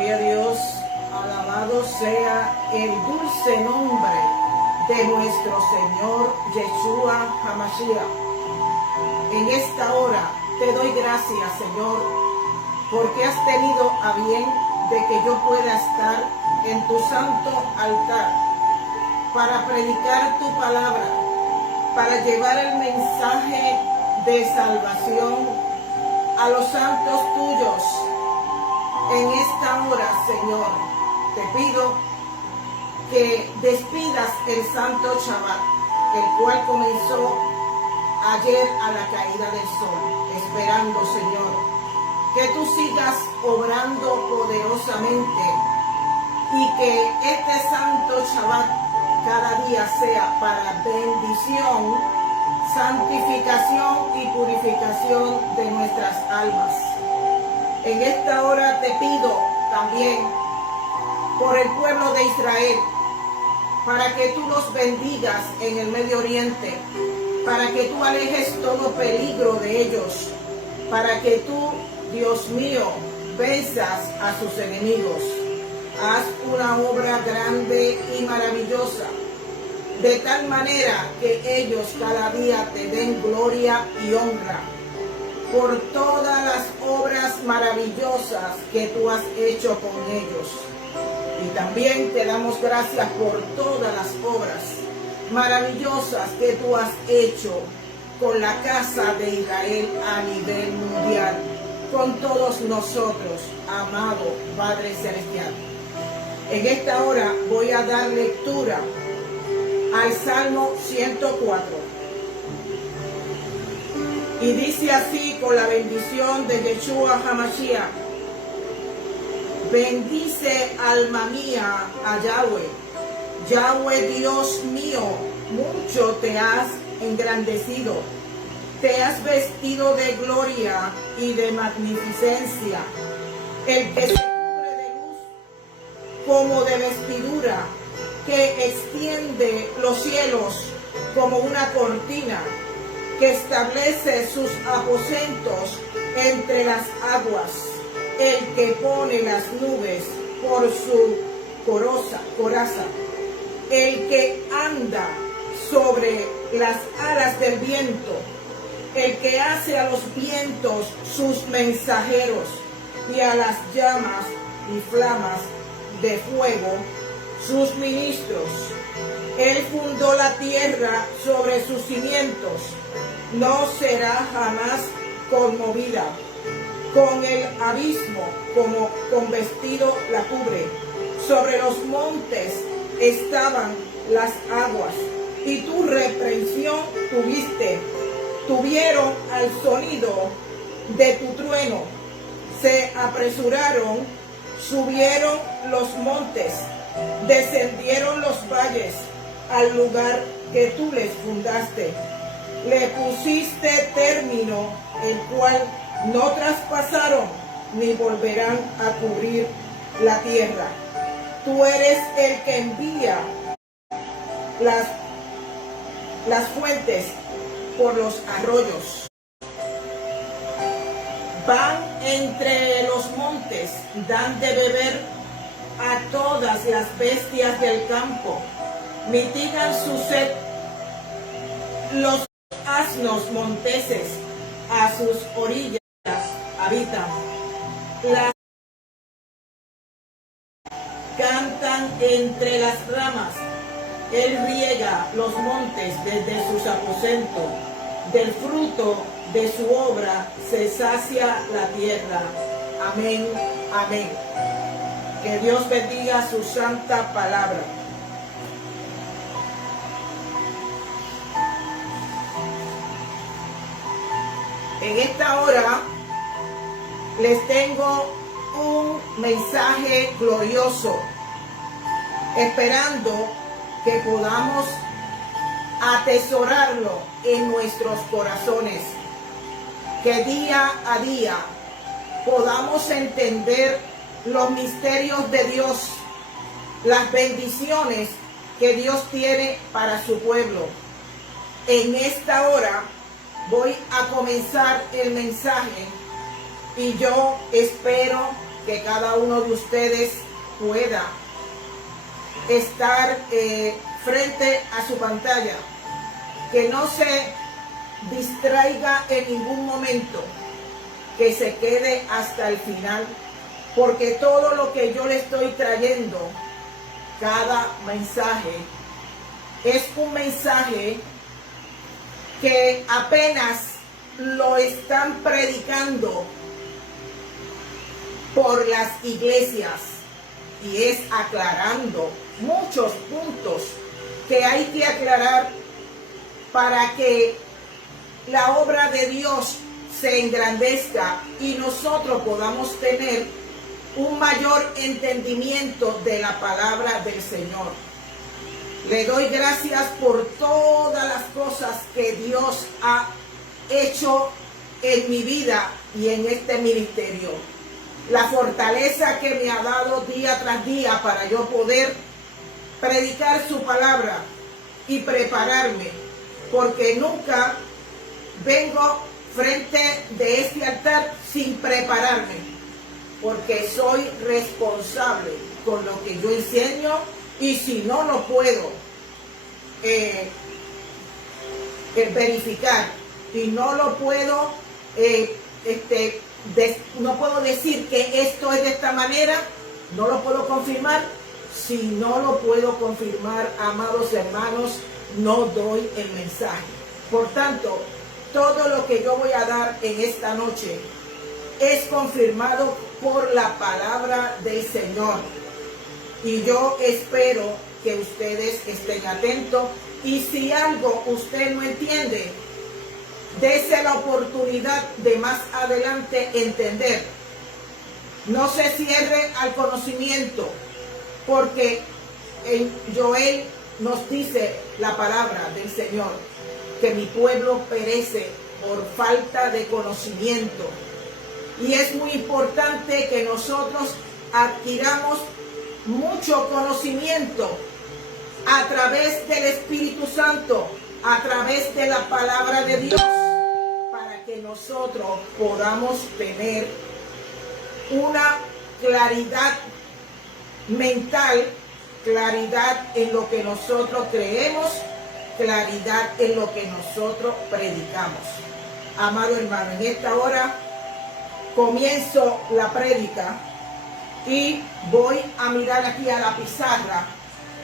Gloria a Dios, alabado sea el dulce nombre de nuestro Señor Yeshua HaMashiach. En esta hora te doy gracias, Señor, porque has tenido a bien de que yo pueda estar en tu santo altar para predicar tu palabra, para llevar el mensaje de salvación a los santos tuyos. En esta hora, Señor, te pido que despidas el santo Shabbat, el cual comenzó ayer a la caída del sol, esperando, Señor, que tú sigas obrando poderosamente y que este santo Shabbat cada día sea para bendición, santificación y purificación de nuestras almas. En esta hora te pido también por el pueblo de Israel, para que tú los bendigas en el Medio Oriente, para que tú alejes todo peligro de ellos, para que tú, Dios mío, venzas a sus enemigos. Haz una obra grande y maravillosa, de tal manera que ellos cada día te den gloria y honra por todas las obras maravillosas que tú has hecho con ellos. Y también te damos gracias por todas las obras maravillosas que tú has hecho con la casa de Israel a nivel mundial, con todos nosotros, amado Padre Celestial. En esta hora voy a dar lectura al Salmo 104. Y dice así, con la bendición de Yeshua HaMashiach: bendice, alma mía, a Yahweh. Yahweh, Dios mío, mucho te has engrandecido. Te has vestido de gloria y de magnificencia. El que se cubre de luz como de vestidura, que extiende los cielos como una cortina, que establece sus aposentos entre las aguas, el que pone las nubes por su coraza, el que anda sobre las alas del viento, el que hace a los vientos sus mensajeros y a las llamas y flamas de fuego sus ministros. Él fundó la tierra sobre sus cimientos, no será jamás conmovida. Con el abismo como con vestido la cubre. Sobre los montes estaban las aguas, y tu reprensión tuvieron al sonido de tu trueno. Se apresuraron, subieron los montes, descendieron los valles al lugar que tú les fundaste. Le pusiste término, el cual no traspasaron ni volverán a cubrir la tierra. Tú eres el que envía las fuentes por los arroyos. Van entre los montes, dan de beber a todas las bestias del campo. Mitigan su sed los asnos monteses, a sus orillas habitan. Las cantan entre las ramas. Él riega los montes desde sus aposentos. Del fruto de su obra se sacia la tierra. Amén, amén. Que Dios bendiga su santa palabra. En esta hora les tengo un mensaje glorioso, esperando que podamos atesorarlo en nuestros corazones, que día a día podamos entender los misterios de Dios, las bendiciones que Dios tiene para su pueblo. En esta hora voy a comenzar el mensaje y yo espero que cada uno de ustedes pueda estar frente a su pantalla, que no se distraiga en ningún momento, que se quede hasta el final, porque todo lo que yo le estoy trayendo, cada mensaje, es un mensaje que apenas lo están predicando por las iglesias, y es aclarando muchos puntos que hay que aclarar para que la obra de Dios se engrandezca y nosotros podamos tener un mayor entendimiento de la palabra del Señor. Le doy gracias por todas las cosas que Dios ha hecho en mi vida y en este ministerio. La fortaleza que me ha dado día tras día para yo poder predicar su palabra y prepararme, porque nunca vengo frente de este altar sin prepararme, porque soy responsable con lo que yo enseño, y si no lo puedo verificar y no lo puedo no puedo decir que esto es de esta manera, no lo puedo confirmar. Si no lo puedo confirmar, amados hermanos, no doy el mensaje. Por tanto, todo lo que yo voy a dar en esta noche es confirmado por la palabra del Señor. Y yo espero que ustedes estén atentos, y si algo usted no entiende, dése la oportunidad de más adelante entender. No se cierre al conocimiento, porque en Joel nos dice la palabra del Señor que mi pueblo perece por falta de conocimiento. Y es muy importante que nosotros adquiramos mucho conocimiento a través del Espíritu Santo, a través de la palabra de Dios, para que nosotros podamos tener una claridad mental, claridad en lo que nosotros creemos, claridad en lo que nosotros predicamos. Amado hermano, en esta hora comienzo la prédica y voy a mirar aquí a la pizarra,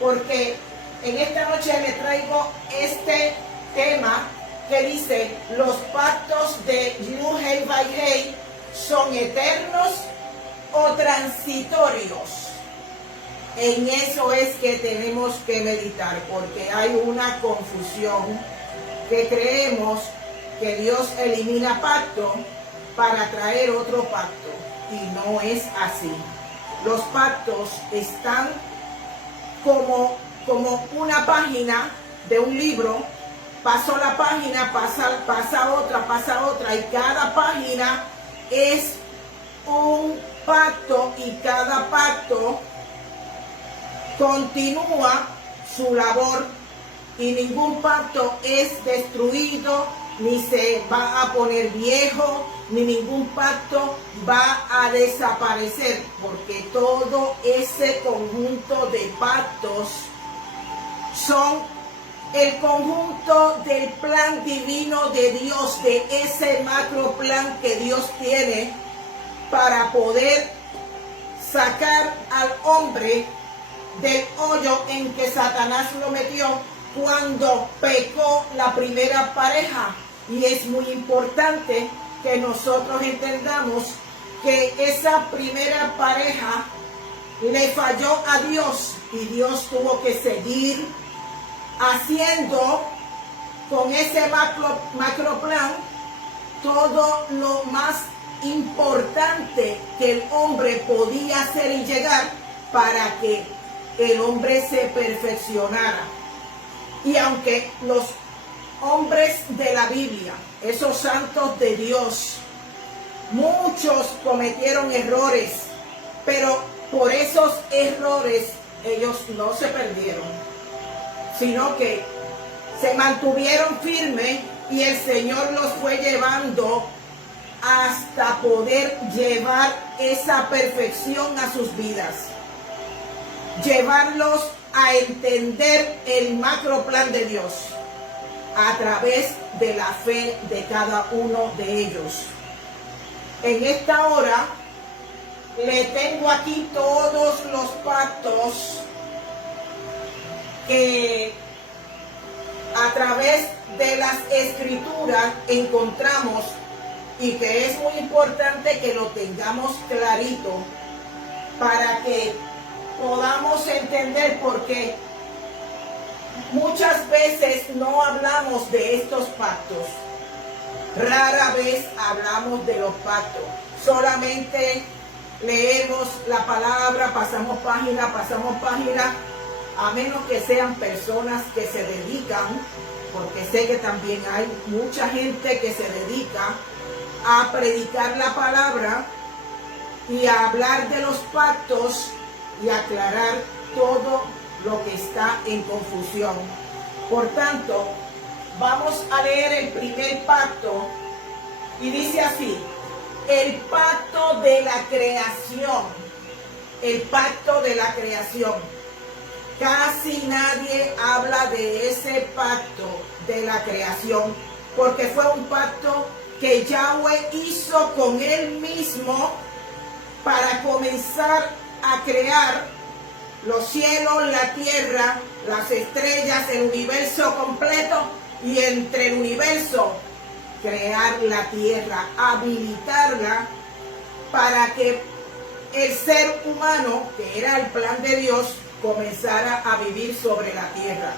porque en esta noche le traigo este tema que dice: ¿los pactos de Yuhei son eternos o transitorios? En eso es que tenemos que meditar, porque hay una confusión, que creemos que Dios elimina pacto para traer otro pacto, y no es así. Los pactos están como una página de un libro. Pasó la página, pasa otra, y cada página es un pacto, y cada pacto continúa su labor, y ningún pacto es destruido, ni se va a poner viejo, ni ningún pacto va a desaparecer, porque todo ese conjunto de pactos son el conjunto del plan divino de Dios, de ese macro plan que Dios tiene para poder sacar al hombre del hoyo en que Satanás lo metió cuando pecó la primera pareja. Y es muy importante que nosotros entendamos que esa primera pareja le falló a Dios, y Dios tuvo que seguir haciendo con ese macro plan todo lo más importante que el hombre podía hacer y llegar para que el hombre se perfeccionara. Y aunque los hombres de la Biblia, esos santos de Dios, muchos cometieron errores, pero por esos errores ellos no se perdieron, sino que se mantuvieron firmes y el Señor los fue llevando hasta poder llevar esa perfección a sus vidas, llevarlos a entender el macro plan de Dios a través de la fe de cada uno de ellos. En esta hora le tengo aquí todos los pactos que a través de las escrituras encontramos y que es muy importante que lo tengamos clarito para que podamos entender, porque muchas veces no hablamos de estos pactos. Rara vez hablamos de los pactos. Solamente leemos la palabra, pasamos página, a menos que sean personas que se dedican, porque sé que también hay mucha gente que se dedica a predicar la palabra y a hablar de los pactos y aclarar todo lo que está en confusión. Por tanto, vamos a leer el primer pacto y dice así: el pacto de la creación. El pacto de la creación. Casi nadie habla de ese pacto de la creación, porque fue un pacto que Yahweh hizo con él mismo para comenzar a crear los cielos, la tierra, las estrellas, el universo completo, y entre el universo crear la tierra, habilitarla para que el ser humano, que era el plan de Dios, comenzara a vivir sobre la tierra.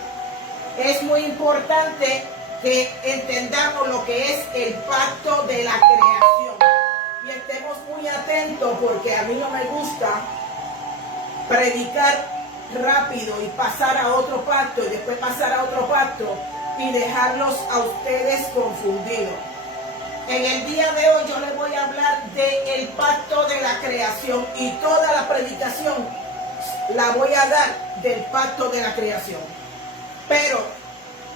Es muy importante que entendamos lo que es el pacto de la creación y estemos muy atentos, porque a mí no me gusta predicar rápido y pasar a otro pacto y después pasar a otro pacto y dejarlos a ustedes confundidos. En el día de hoy yo les voy a hablar del pacto de la creación y toda la predicación la voy a dar del pacto de la creación. Pero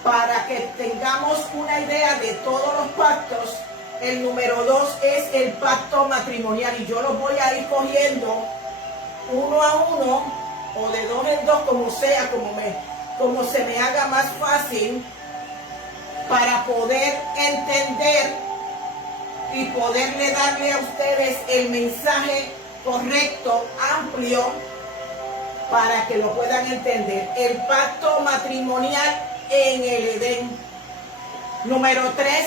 para que tengamos una idea de todos los pactos, el número 2 es el pacto matrimonial, y yo los voy a ir cogiendo uno a uno o de dos en dos, como sea, como se me haga más fácil, para poder entender y poderle darle a ustedes el mensaje correcto, amplio, para que lo puedan entender. El pacto matrimonial en el Edén. Número 3,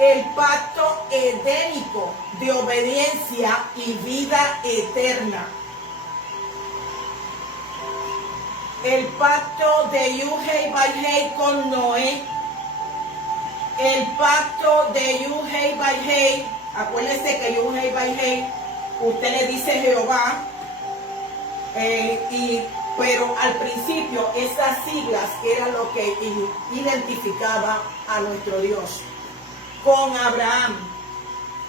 el pacto edénico de obediencia y vida eterna. El pacto de Yuhei Baihei con Noé. El pacto de Yuhei Baihei. Acuérdense que Yuhei Baihei, usted le dice Jehová, pero al principio esas siglas eran lo que identificaba a nuestro Dios. Con Abraham,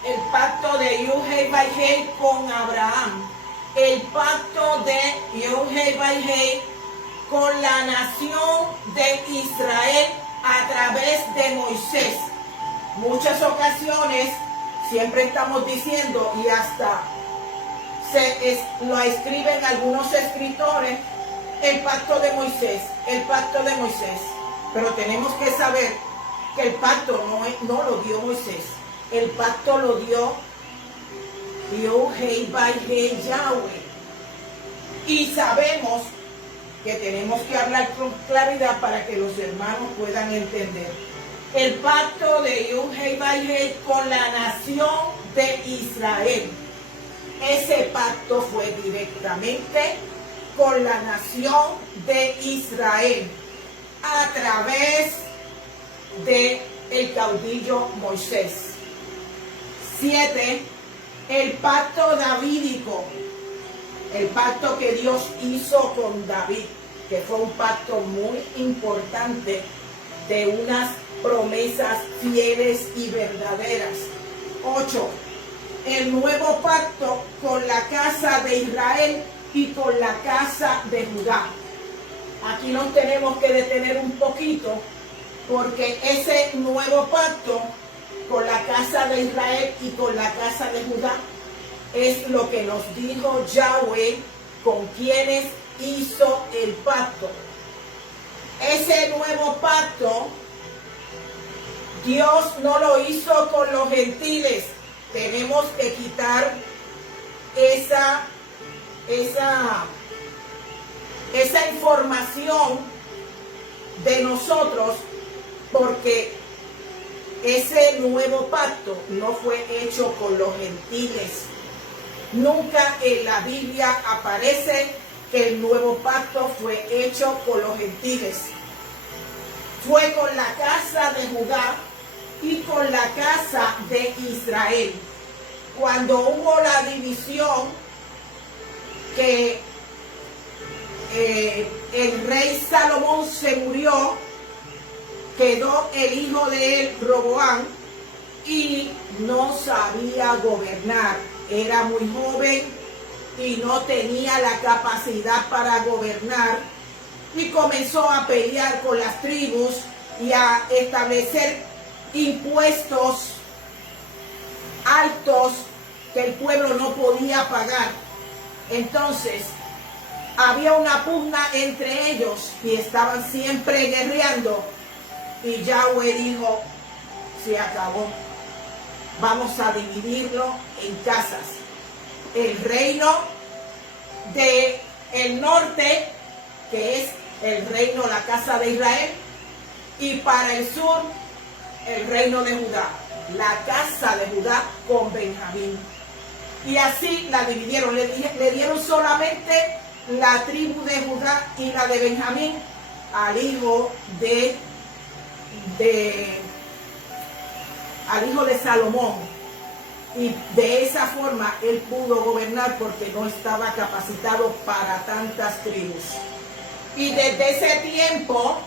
el pacto de Yuhei Baihei con Abraham. El pacto de Yuhei Baihei con la nación de Israel a través de Moisés. Muchas ocasiones siempre estamos diciendo, y hasta lo escriben algunos escritores, el pacto de Moisés, el pacto de Moisés. Pero tenemos que saber que el pacto no lo dio Moisés, el pacto lo dio Yuhei Baihei Yahweh. Y sabemos que tenemos que hablar con claridad para que los hermanos puedan entender. El pacto de Yuhei Baihei con la nación de Israel. Ese pacto fue directamente con la nación de Israel a través de el caudillo Moisés. 7. El pacto davídico. El pacto que Dios hizo con David, que fue un pacto muy importante de unas promesas fieles y verdaderas. 8. El nuevo pacto con la casa de Israel y con la casa de Judá. Aquí nos tenemos que detener un poquito, porque ese nuevo pacto con la casa de Israel y con la casa de Judá es lo que nos dijo Yahweh con quienes hizo el pacto. Ese nuevo pacto Dios no lo hizo con los gentiles. Tenemos que quitar esa información de nosotros, porque ese nuevo pacto no fue hecho con los gentiles. Nunca en la Biblia aparece que el nuevo pacto fue hecho con los gentiles. Fue con la casa de Judá y con la casa de Israel. Cuando hubo la división, que el rey Salomón se murió, quedó el hijo de él, Roboam, y no sabía gobernar. Era muy joven y no tenía la capacidad para gobernar, y comenzó a pelear con las tribus y a establecer impuestos altos que el pueblo no podía pagar. Entonces había una pugna entre ellos y estaban siempre guerreando, y Yahweh dijo: se acabó, vamos a dividirlo en casas. El reino del norte, que es el reino, la casa de Israel, y para el sur el reino de Judá, la casa de Judá con Benjamín. Y así la dividieron, le dieron solamente la tribu de Judá y la de Benjamín al hijo de Salomón, y de esa forma él pudo gobernar, porque no estaba capacitado para tantas tribus. Y desde ese tiempo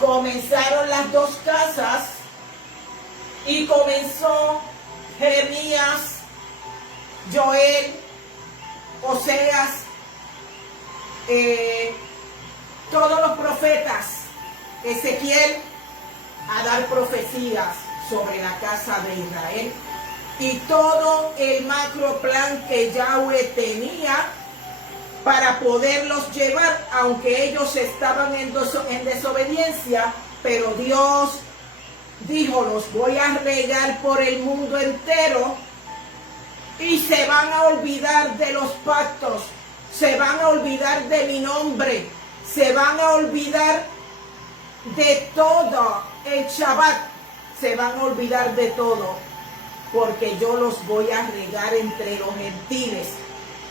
comenzaron las dos casas, y comenzó Jeremías, Joel, Oseas, todos los profetas, Ezequiel, a dar profecías sobre la casa de Israel, y todo el macro plan que Yahweh tenía para poderlos llevar, aunque ellos estaban en desobediencia. Pero Dios dijo: los voy a regar por el mundo entero, y se van a olvidar de los pactos, se van a olvidar de mi nombre, se van a olvidar de todo el Shabbat, se van a olvidar de todo, porque yo los voy a regar entre los gentiles.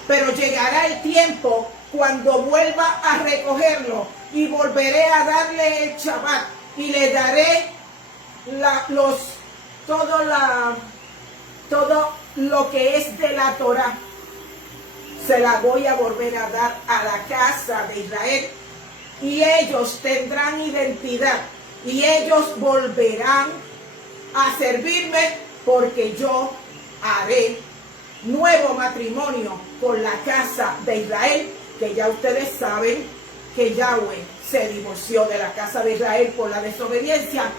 Pero llegará el tiempo cuando vuelva a recogerlo, y volveré a darle el Shabbat, y le daré todo lo que es de la Torah. Se la voy a volver a dar a la casa de Israel, y ellos tendrán identidad, y ellos volverán a servirme, porque yo haré nuevo matrimonio con la casa de Israel, que ya ustedes saben que Yahweh se divorció de la casa de Israel por la desobediencia,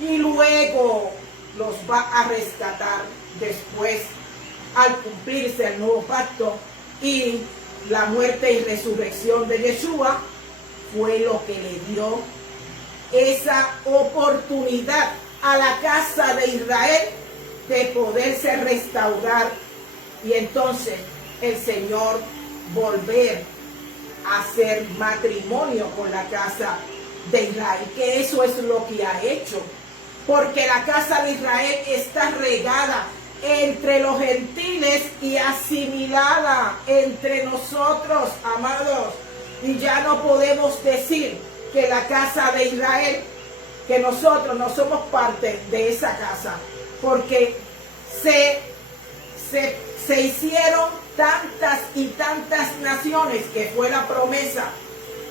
y luego los va a rescatar después, al cumplirse el nuevo pacto. Y la muerte y resurrección de Yeshua fue lo que le dio esa oportunidad a la casa de Israel de poderse restaurar, y entonces el Señor volver a hacer matrimonio con la casa de Israel, que eso es lo que ha hecho, porque la casa de Israel está regada entre los gentiles y asimilada entre nosotros, amados. Y ya no podemos decir que la casa de Israel, que nosotros no somos parte de esa casa, porque se hicieron tantas y tantas naciones, que fue la promesa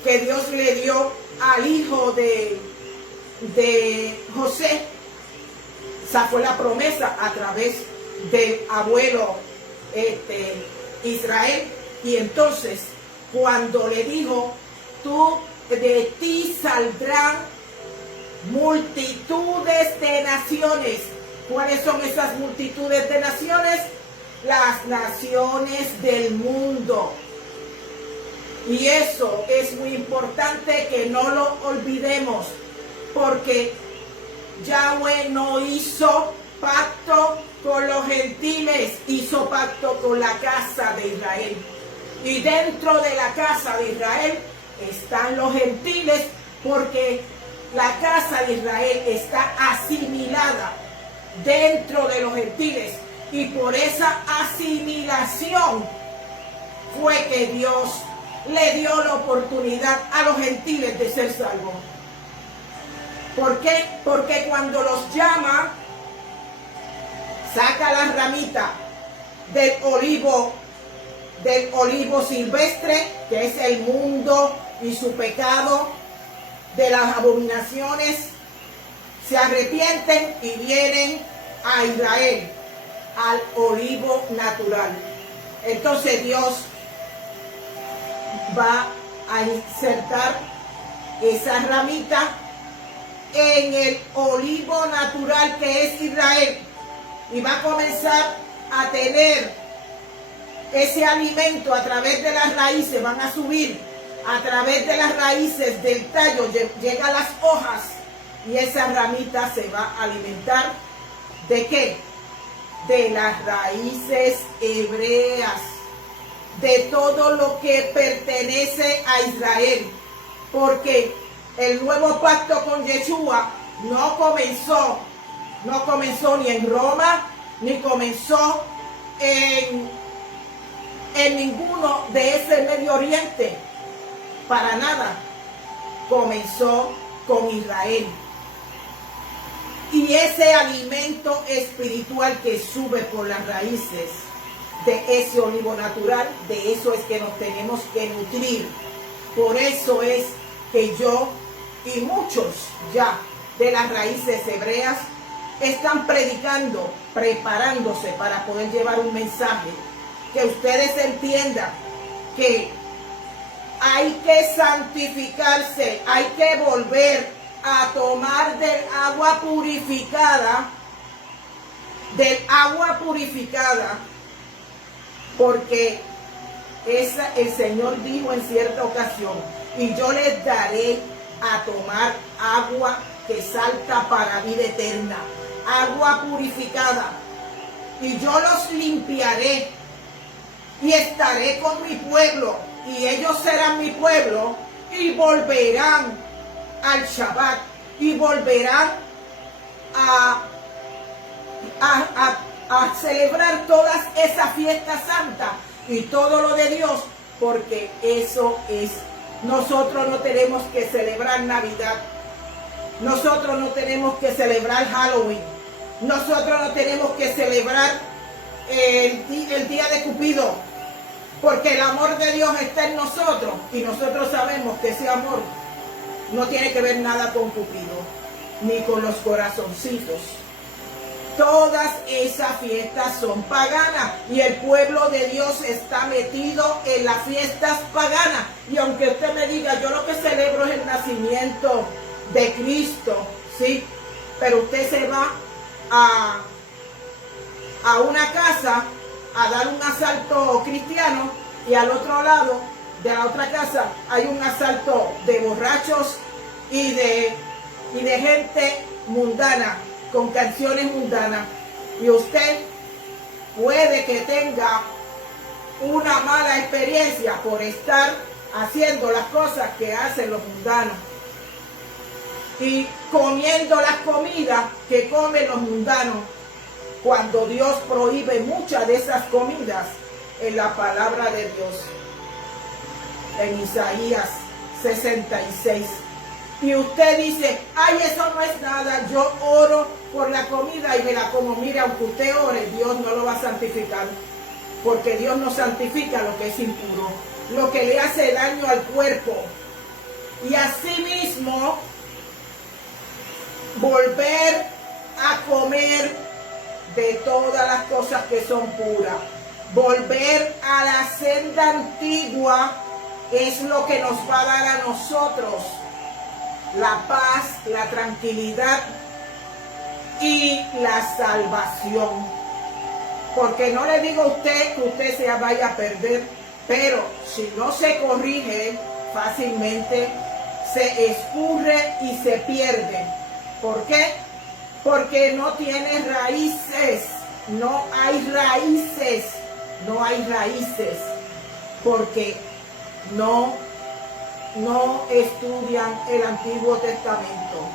que Dios le dio al hijo de José. Esa fue la promesa a través del abuelo Israel. Y entonces, cuando le dijo, de ti saldrán multitudes de naciones. ¿Cuáles son esas multitudes de naciones? Las naciones del mundo. Y eso es muy importante que no lo olvidemos, porque Yahweh no hizo pacto con los gentiles, hizo pacto con la casa de Israel. Y dentro de la casa de Israel están los gentiles, porque la casa de Israel está asimilada dentro de los gentiles. Y por esa asimilación fue que Dios le dio la oportunidad a los gentiles de ser salvos. ¿Por qué? Porque cuando los llama, saca la ramita del olivo silvestre, que es el mundo y su pecado, de las abominaciones, se arrepienten y vienen a Israel, al olivo natural. Entonces Dios va a insertar esa ramita en el olivo natural que es Israel, y va a comenzar a tener ese alimento a través de las raíces. Van a subir a través de las raíces del tallo, llega a las hojas, y esa ramita se va a alimentar ¿de qué? De las raíces hebreas, de todo lo que pertenece a Israel, porque el nuevo pacto con Yeshua no comenzó ni en Roma, ni comenzó en ninguno de ese Medio Oriente, para nada. Comenzó con Israel. Y ese alimento espiritual que sube por las raíces de ese olivo natural, de eso es que nos tenemos que nutrir. Por eso es que yo y muchos ya de las raíces hebreas están predicando, preparándose para poder llevar un mensaje, que ustedes entiendan que hay que santificarse, hay que volver a tomar del agua purificada, porque el Señor dijo en cierta ocasión, y yo les daré a tomar agua que salta para vida eterna, agua purificada, y yo los limpiaré y estaré con mi pueblo, y ellos serán mi pueblo, y volverán al Shabbat, y volverán a celebrar todas esas fiestas santas y todo lo de Dios, porque eso es. Nosotros no tenemos que celebrar Navidad, nosotros no tenemos que celebrar Halloween, nosotros no tenemos que celebrar el día de Cupido, porque el amor de Dios está en nosotros, y nosotros sabemos que ese amor no tiene que ver nada con Cupido, ni con los corazoncitos. Todas esas fiestas son paganas, y el pueblo de Dios está metido en las fiestas paganas. Y aunque usted me diga, yo lo que celebro es el nacimiento de Cristo, ¿sí? Pero usted se va a una casa a dar un asalto cristiano, y al otro lado de la otra casa hay un asalto de borrachos y de gente mundana, con canciones mundanas, y usted puede que tenga una mala experiencia por estar haciendo las cosas que hacen los mundanos y comiendo las comidas que comen los mundanos, cuando Dios prohíbe muchas de esas comidas en la palabra de Dios, en Isaías 66. Y usted dice, ay, eso no es nada, yo oro por la comida y me la como. Mire, aunque usted ore, Dios no lo va a santificar, porque Dios no santifica lo que es impuro, lo que le hace daño al cuerpo. Y asimismo, volver a comer de todas las cosas que son puras. Volver a la senda antigua es lo que nos va a dar a nosotros la paz, la tranquilidad y la salvación. Porque no le digo a usted que usted se vaya a perder, pero si no se corrige, fácilmente se escurre y se pierde. ¿Por qué? Porque no tiene raíces, no hay raíces, no hay raíces, porque no estudian el Antiguo Testamento,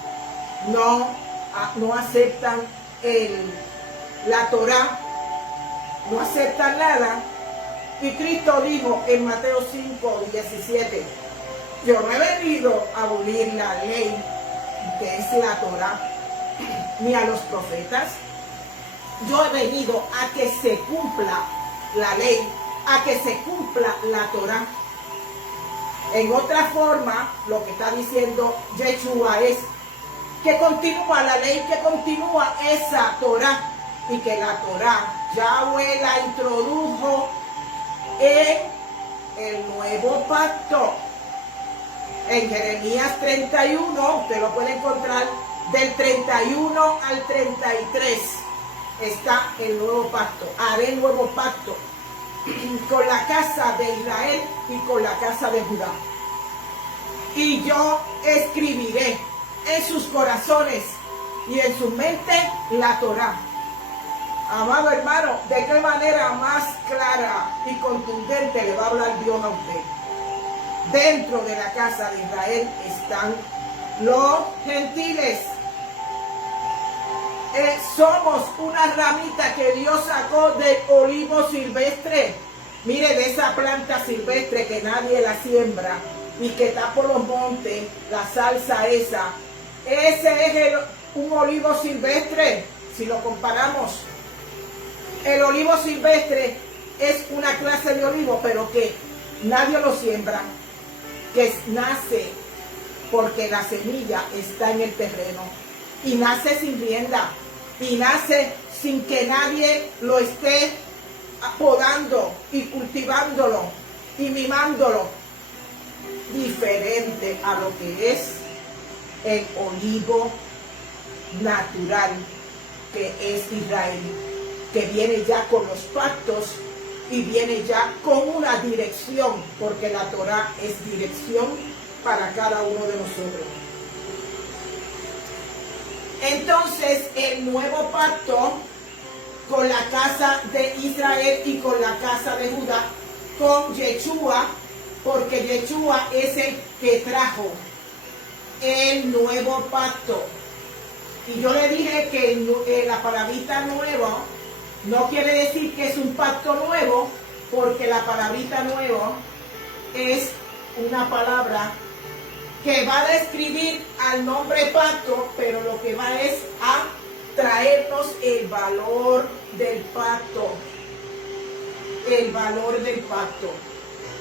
no aceptan la Torá, no aceptan nada. Y Cristo dijo en Mateo 5:17, yo no he venido a abolir la ley, que es la Torá, ni a los profetas. Yo he venido a que se cumpla la ley, a que se cumpla la Torá. En otra forma, lo que está diciendo Yeshua es que continúa la ley, que continúa esa Torá, y que la Torá Yahweh la introdujo en el nuevo pacto. En Jeremías 31, usted lo puede encontrar del 31 al 33, está el nuevo pacto. Haré el nuevo pacto con la casa de Israel y con la casa de Judá. Y yo escribiré en sus corazones y en su mente la Torá. Amado hermano, ¿de qué manera más clara y contundente le va a hablar Dios a usted? Dentro de la casa de Israel están los gentiles. Somos una ramita que Dios sacó del olivo silvestre. Mire, de esa planta silvestre que nadie la siembra y que está por los montes, la salsa esa. Ese es un olivo silvestre, si lo comparamos. El olivo silvestre es una clase de olivo, pero que nadie lo siembra, que nace porque la semilla está en el terreno y nace sin rienda y nace sin que nadie lo esté podando y cultivándolo y mimándolo, diferente a lo que es el olivo natural que es Israel, que viene ya con los pactos y viene ya con una dirección, porque la Torá es dirección para cada uno de nosotros. Entonces, el nuevo pacto con la casa de Israel y con la casa de Judá, con Yeshua, porque Yeshua es el que trajo el nuevo pacto. Y yo le dije que la palabrita nuevo no quiere decir que es un pacto nuevo, porque la palabrita nuevo es una palabra que va a describir al nombre pacto, pero lo que va es a traernos el valor del pacto. El valor del pacto.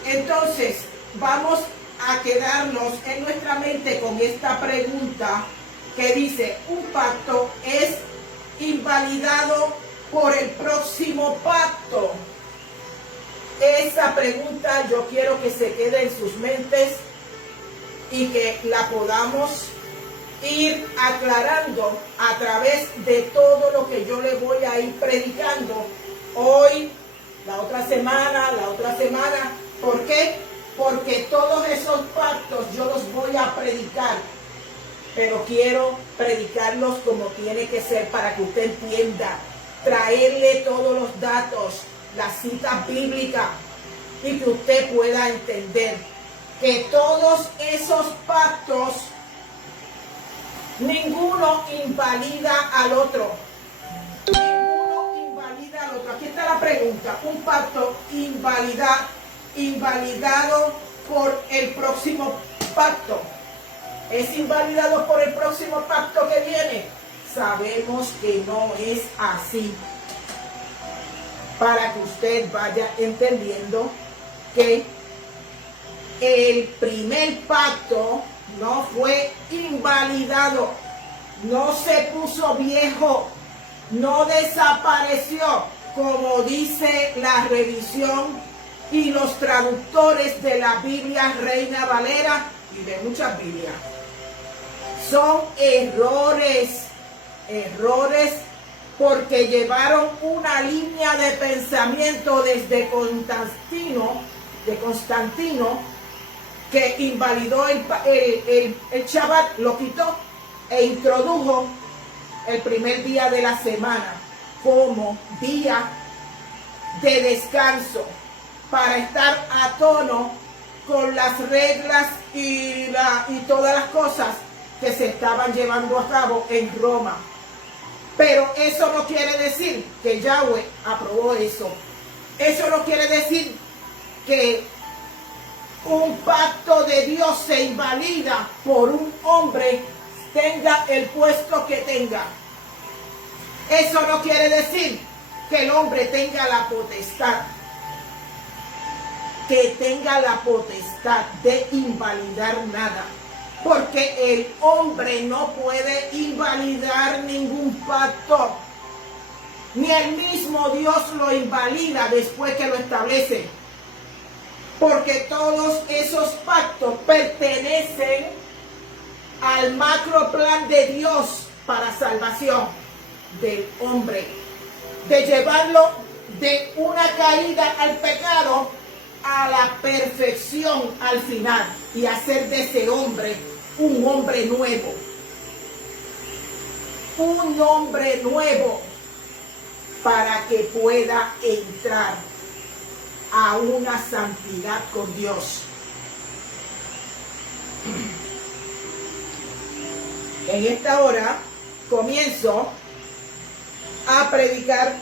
Entonces, vamos a quedarnos en nuestra mente con esta pregunta que dice, ¿un pacto es invalidado por el próximo pacto? Esa pregunta yo quiero que se quede en sus mentes y que la podamos ir aclarando a través de todo lo que yo le voy a ir predicando hoy, la otra semana. ¿Por qué? Porque todos esos pactos yo los voy a predicar, pero quiero predicarlos como tiene que ser para que usted entienda, traerle todos los datos, las citas bíblicas, y que usted pueda entender que todos esos pactos, ninguno invalida al otro. Ninguno invalida al otro. Aquí está la pregunta. Un pacto invalidado por el próximo pacto. ¿Es invalidado por el próximo pacto que viene? sabemos que no es así. Para que usted vaya entendiendo que el primer pacto no fue invalidado, no se puso viejo, no desapareció, como dice la revisión y los traductores de la Biblia Reina Valera y de muchas Biblias. Son errores porque llevaron una línea de pensamiento desde Constantino, que invalidó el Shabbat, lo quitó e introdujo el primer día de la semana como día de descanso para estar a tono con las reglas y todas las cosas que se estaban llevando a cabo en Roma. Pero eso no quiere decir que Yahweh aprobó eso. Eso no quiere decir que un pacto de Dios se invalida por un hombre, tenga el puesto que tenga. Eso no quiere decir que el hombre tenga la potestad, de invalidar nada. Porque el hombre no puede invalidar ningún pacto. Ni el mismo Dios lo invalida después que lo establece. Porque todos esos pactos pertenecen al macro plan de Dios para salvación del hombre. De llevarlo de una caída al pecado a la perfección al final. Y hacer de ese hombre un hombre nuevo. Un hombre nuevo para que pueda entrar a una santidad con Dios. En esta hora comienzo a predicar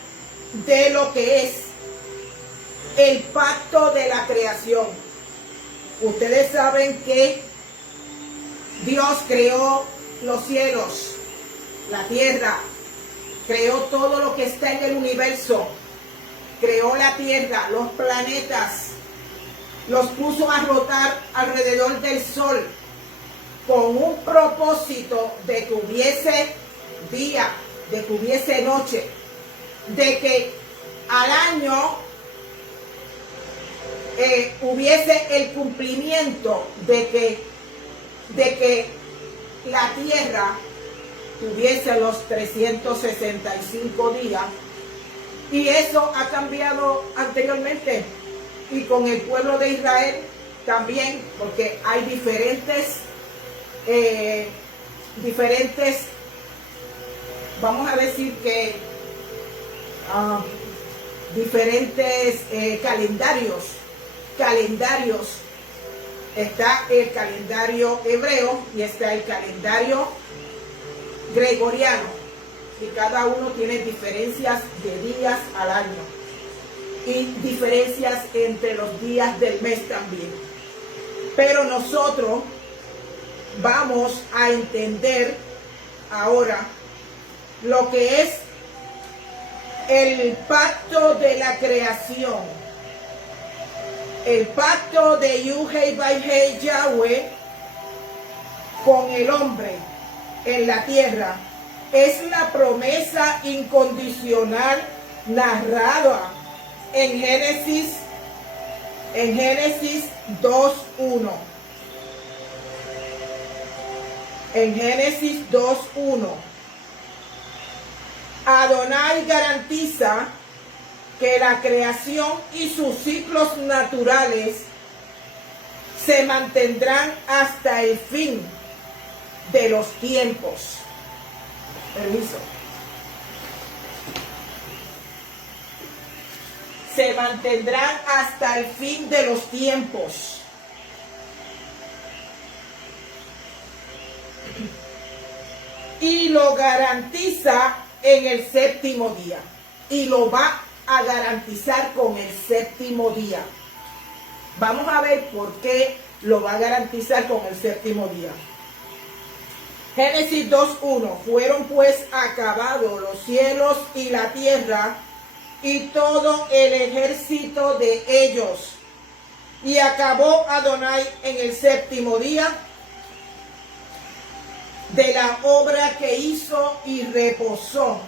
de lo que es el pacto de la creación. Ustedes saben que Dios creó los cielos, la tierra, creó todo lo que está en el universo, creó la tierra, los planetas, los puso a rotar alrededor del sol con un propósito de que hubiese día, de que hubiese noche, de que al año hubiese el cumplimiento de que la tierra tuviese los 365 días. Y eso ha cambiado anteriormente, y con el pueblo de Israel también, porque hay diferentes, vamos a decir que diferentes calendarios. Está el calendario hebreo y está el calendario gregoriano, y cada uno tiene diferencias de días al año y diferencias entre los días del mes también. Pero nosotros vamos a entender ahora lo que es el pacto de la creación. El pacto de Yuhei Yahweh con el hombre en la tierra es la promesa incondicional narrada en Génesis 2:1. En Génesis 2:1, Adonai garantiza que la creación y sus ciclos naturales se mantendrán hasta el fin de los tiempos. Permiso. Se mantendrán hasta el fin de los tiempos. Y lo garantiza en el séptimo día. Y lo va a garantizar con el séptimo día. Vamos a ver por qué lo va a garantizar con el séptimo día. Génesis 2:1. Fueron pues acabados los cielos y la tierra y todo el ejército de ellos. Y acabó Adonai en el séptimo día de la obra que hizo y reposó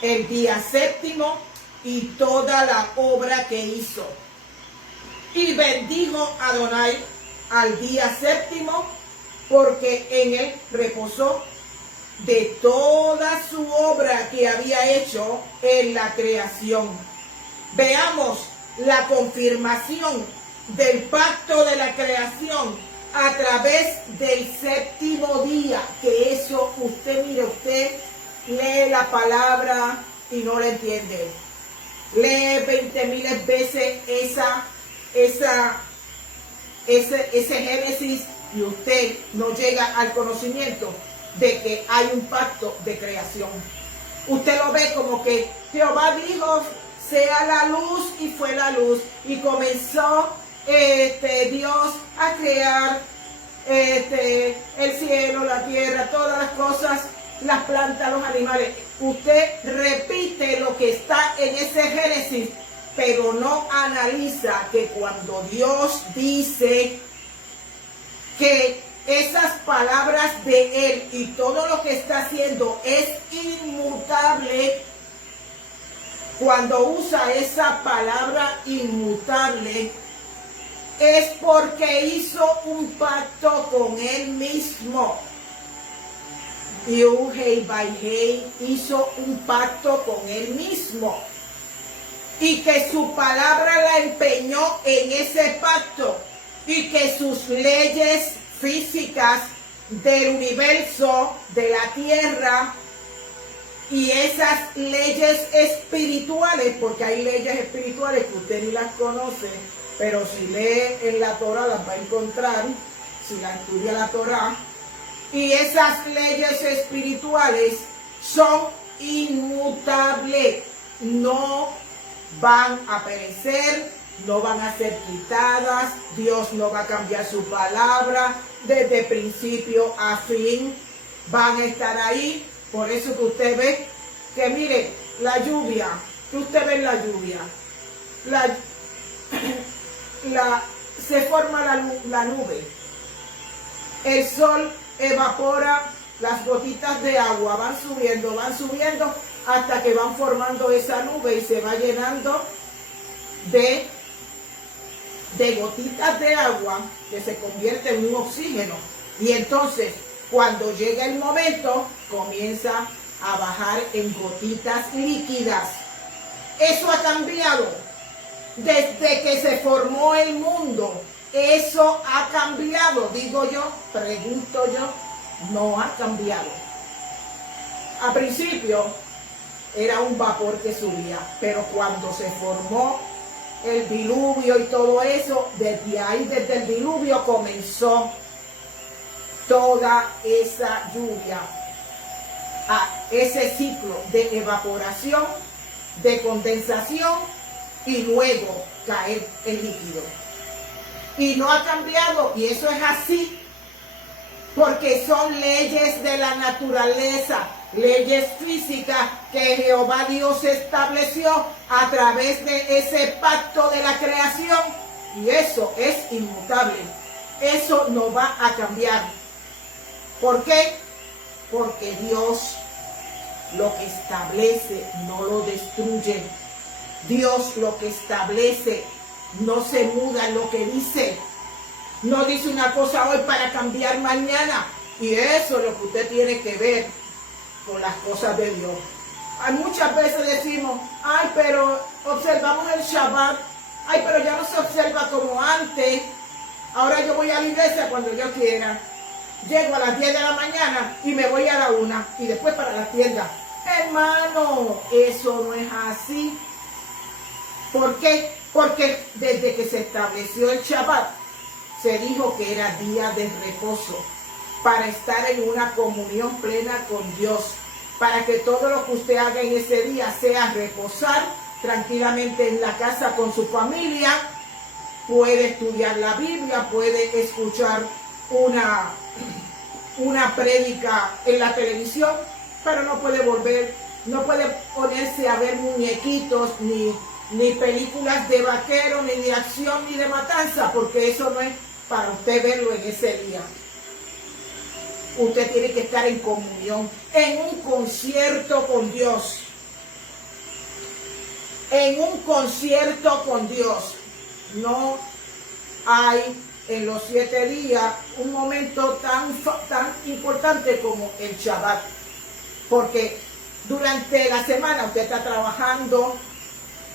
el día séptimo y toda la obra que hizo. Y bendijo Adonai al día séptimo, porque en él reposó de toda su obra que había hecho en la creación. Veamos la confirmación del pacto de la creación a través del séptimo día, que eso usted, mire, usted lee la palabra y no la entiende. Lee 20,000 veces ese Génesis y usted no llega al conocimiento de que hay un pacto de creación. Usted lo ve como que Jehová dijo, sea la luz, y fue la luz, y comenzó Dios a crear el cielo, la tierra, todas las cosas, las plantas, los animales. Usted repite lo que está en ese Génesis, pero no analiza que cuando Dios dice que esas palabras de Él y todo lo que está haciendo es inmutable, cuando usa esa palabra inmutable, es porque hizo un pacto con Él mismo. Hizo un pacto con Él mismo. Y que su palabra la empeñó en ese pacto. Y que sus leyes físicas del universo, de la tierra, y esas leyes espirituales, porque hay leyes espirituales que usted ni las conoce, pero si lee en la Torah las va a encontrar, si la estudia la Torah, y esas leyes espirituales son inmutables, no van a perecer, no van a ser quitadas, Dios no va a cambiar su palabra, desde principio a fin van a estar ahí. Por eso que usted ve que, mire, la lluvia, que usted ve la lluvia, se forma la nube, el sol evapora, las gotitas de agua van subiendo hasta que van formando esa nube y se va llenando de gotitas de agua que se convierte en un oxígeno. Y entonces, cuando llega el momento, comienza a bajar en gotitas líquidas. Eso ha cambiado. Desde que se formó el mundo, eso ha cambiado. Digo yo, pregunto yo, no ha cambiado. A principio era un vapor que subía, pero cuando se formó el diluvio y todo eso, desde el diluvio comenzó toda esa lluvia, a ese ciclo de evaporación, de condensación y luego caer el líquido. Y no ha cambiado, y eso es así, porque son leyes de la naturaleza, leyes físicas que Jehová Dios estableció a través de ese pacto de la creación, y eso es inmutable, eso no va a cambiar. ¿Por qué? Porque Dios lo que establece no lo destruye. Dios lo que establece no se muda en lo que dice. No dice una cosa hoy para cambiar mañana. Y eso es lo que usted tiene que ver con las cosas de Dios. Muchas veces decimos, ay, pero observamos el Shabbat. Ay, pero ya no se observa como antes. Ahora yo voy a la iglesia cuando yo quiera. Llego a las 10 de la mañana y me voy a la 1 y después para la tienda. Hermano, eso no es así. ¿Por qué? Porque desde que se estableció el Shabbat, se dijo que era día de reposo, para estar en una comunión plena con Dios, para que todo lo que usted haga en ese día sea reposar tranquilamente en la casa con su familia, puede estudiar la Biblia, puede escuchar una prédica en la televisión, pero no puede ponerse a ver muñequitos, ni películas de vaqueros, ni de acción, ni de matanza, porque eso no es para usted verlo en ese día. Usted tiene que estar en comunión, en un concierto con Dios. En un concierto con Dios. No hay en los 7 días un momento tan importante como el Shabbat. Porque durante la semana usted está trabajando,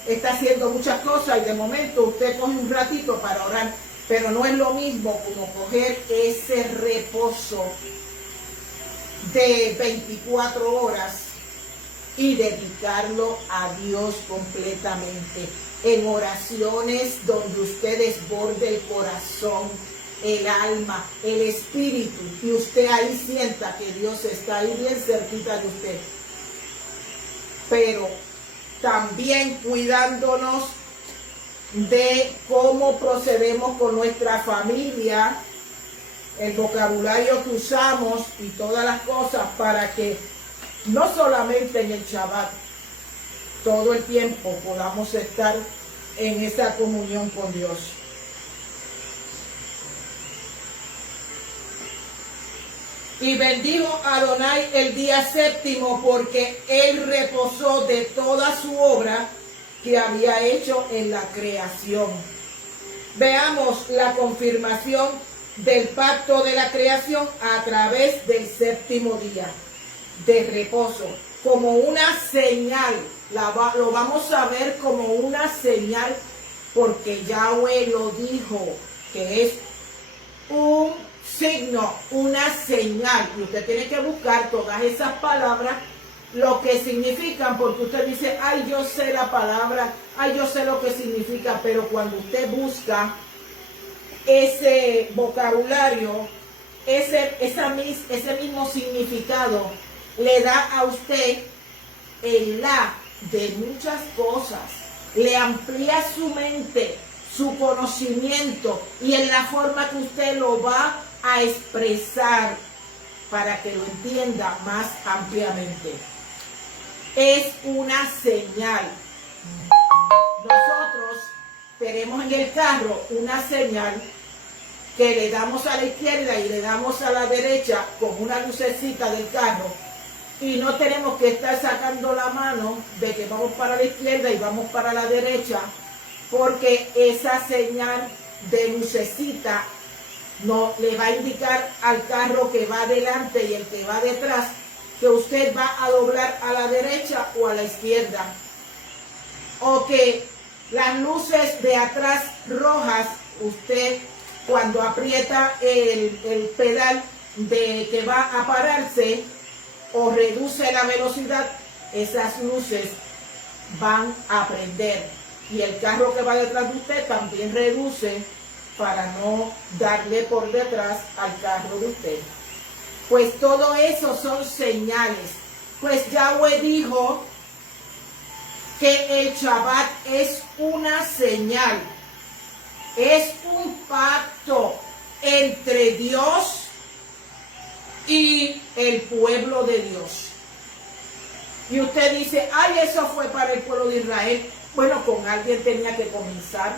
está haciendo muchas cosas y de momento usted coge un ratito para orar. Pero no es lo mismo como coger ese reposo de 24 horas y dedicarlo a Dios completamente, en oraciones donde usted desborde el corazón, el alma, el espíritu, y usted ahí sienta que Dios está ahí bien cerquita de usted. Pero también cuidándonos de cómo procedemos con nuestra familia, el vocabulario que usamos y todas las cosas, para que no solamente en el Shabbat, todo el tiempo podamos estar en esa comunión con Dios. Y bendijo Adonai el día séptimo, porque él reposó de toda su obra que había hecho en la creación. Veamos la confirmación del pacto de la creación a través del séptimo día de reposo, como una señal. Lo vamos a ver como una señal, porque Yahweh lo dijo, que es un signo, una señal. Y usted tiene que buscar todas esas palabras, lo que significan, porque usted dice, ay, yo sé la palabra, ay, yo sé lo que significa, pero cuando usted busca ese vocabulario, ese mismo significado, le da a usted el de muchas cosas, le amplía su mente, su conocimiento, y en la forma que usted lo va a expresar para que lo entienda más ampliamente. Es una señal. Nosotros tenemos en el carro una señal que le damos a la izquierda y le damos a la derecha con una lucecita del carro, y no tenemos que estar sacando la mano de que vamos para la izquierda y vamos para la derecha, porque esa señal de lucecita no le va a indicar al carro que va adelante y el que va detrás que usted va a doblar a la derecha o a la izquierda, o que las luces de atrás rojas, usted cuando aprieta el pedal de que va a pararse o reduce la velocidad, esas luces van a prender, y el carro que va detrás de usted también reduce para no darle por detrás al carro de usted. Pues todo eso son señales. Pues Yahweh dijo que el Shabbat es una señal, es un pacto entre Dios y el pueblo de Dios. Y usted dice, ay, eso fue para el pueblo de Israel. Bueno, con alguien tenía que comenzar.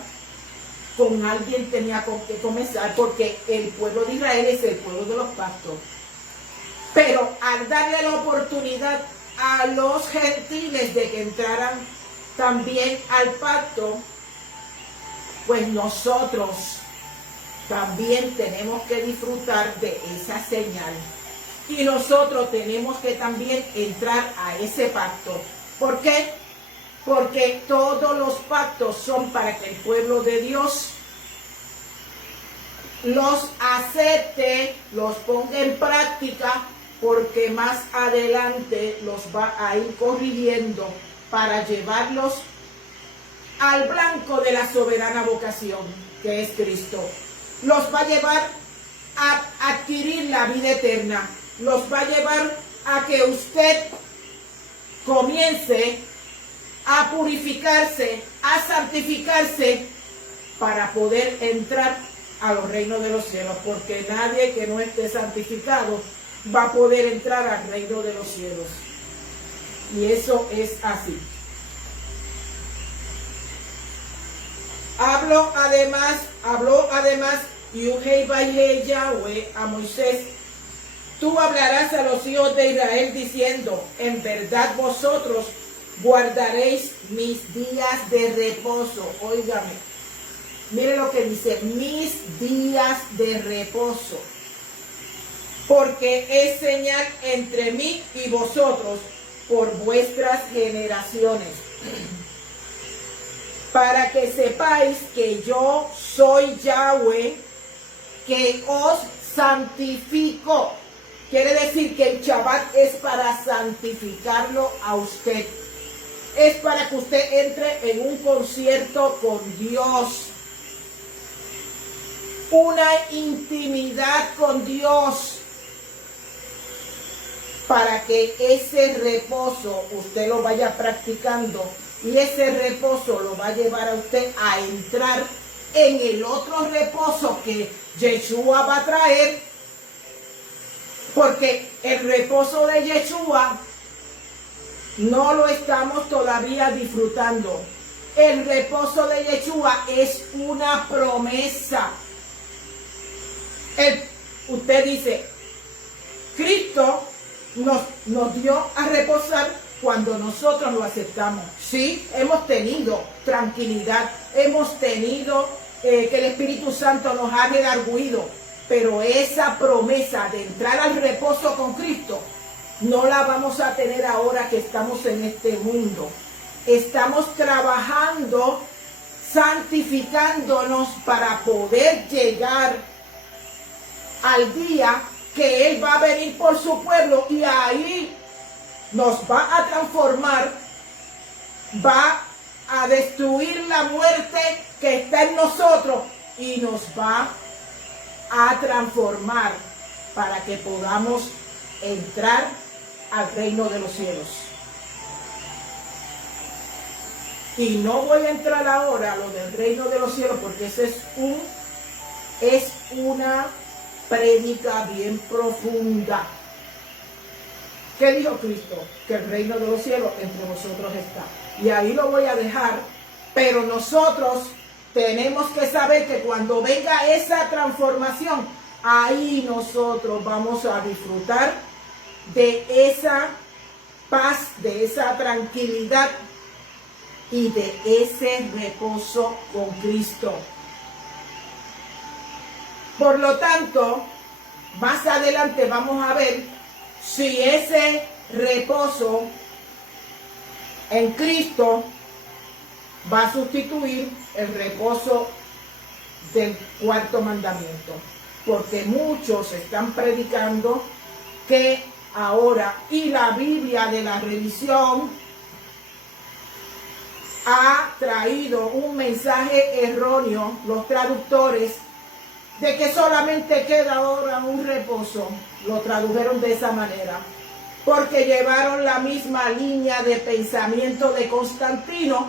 Con alguien tenía que comenzar, porque el pueblo de Israel es el pueblo de los pactos. Pero al darle la oportunidad a los gentiles de que entraran también al pacto, pues nosotros también tenemos que disfrutar de esa señal. Y nosotros tenemos que también entrar a ese pacto. ¿Por qué? Porque todos los pactos son para que el pueblo de Dios los acepte, los ponga en práctica, porque más adelante los va a ir corrigiendo para llevarlos al blanco de la soberana vocación, que es Cristo. Los va a llevar a adquirir la vida eterna. Los va a llevar a que usted comience a purificarse, a santificarse, para poder entrar a los reinos de los cielos, porque nadie que no esté santificado va a poder entrar al reino de los cielos. Y eso es así. Habló además Yahweh a Moisés: tú hablarás a los hijos de Israel diciendo, en verdad vosotros guardaréis mis días de reposo. Óigame, mire lo que dice, mis días de reposo, porque es señal entre mí y vosotros por vuestras generaciones, para que sepáis que yo soy Yahweh, que os santifico. Quiere decir que el Shabbat es para santificarlo a usted. Es para que usted entre en un concierto con Dios. Una intimidad con Dios. Para que ese reposo usted lo vaya practicando. Y ese reposo lo va a llevar a usted a entrar en el otro reposo que Yeshua va a traer. Porque el reposo de Yeshua no lo estamos todavía disfrutando. El reposo de Yeshua es una promesa. Usted dice, Cristo nos dio a reposar cuando nosotros lo aceptamos. Sí, hemos tenido tranquilidad, hemos tenido que el Espíritu Santo nos ha redarguido, pero esa promesa de entrar al reposo con Cristo no la vamos a tener ahora que estamos en este mundo. Estamos trabajando, santificándonos para poder llegar al día que Él va a venir por su pueblo y ahí nos va a transformar, va a destruir la muerte que está en nosotros y nos va a transformar para que podamos entrar al reino de los cielos. Y no voy a entrar ahora a lo del reino de los cielos porque ese es una prédica bien profunda. ¿Qué dijo Cristo? Que el reino de los cielos entre vosotros está. Y ahí lo voy a dejar, pero nosotros tenemos que saber que cuando venga esa transformación, ahí nosotros vamos a disfrutar de esa paz, de esa tranquilidad y de ese reposo con Cristo. Por lo tanto, más adelante vamos a ver si ese reposo en Cristo va a sustituir el reposo del cuarto mandamiento. Porque muchos están predicando que ahora, y la Biblia de la revisión ha traído un mensaje erróneo, los traductores, de que solamente queda ahora un reposo. Lo tradujeron de esa manera, porque llevaron la misma línea de pensamiento de Constantino,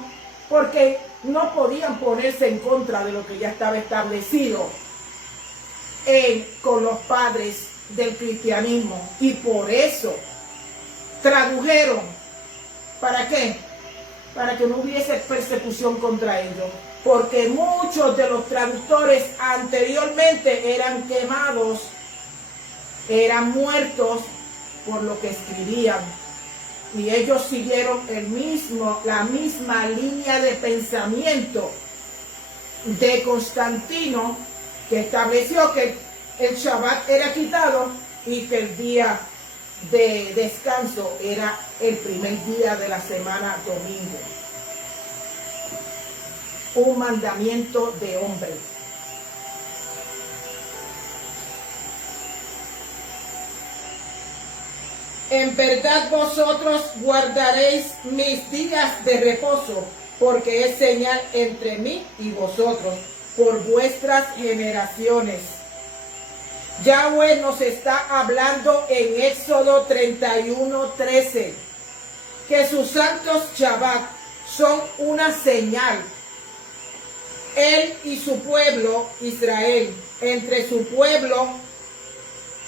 porque no podían ponerse en contra de lo que ya estaba establecido con los padres del cristianismo, y por eso tradujeron. ¿Para qué? Para que no hubiese persecución contra ellos, porque muchos de los traductores anteriormente eran quemados, eran muertos por lo que escribían, y ellos siguieron la misma línea de pensamiento de Constantino, que estableció que el Shabbat era quitado y que el día de descanso era el primer día de la semana, domingo. Un mandamiento de hombre. En verdad vosotros guardaréis mis días de reposo, porque es señal entre mí y vosotros por vuestras generaciones. Yahweh nos está hablando en Éxodo 31:13, que sus santos Shabbat son una señal. Él y su pueblo, Israel, entre su pueblo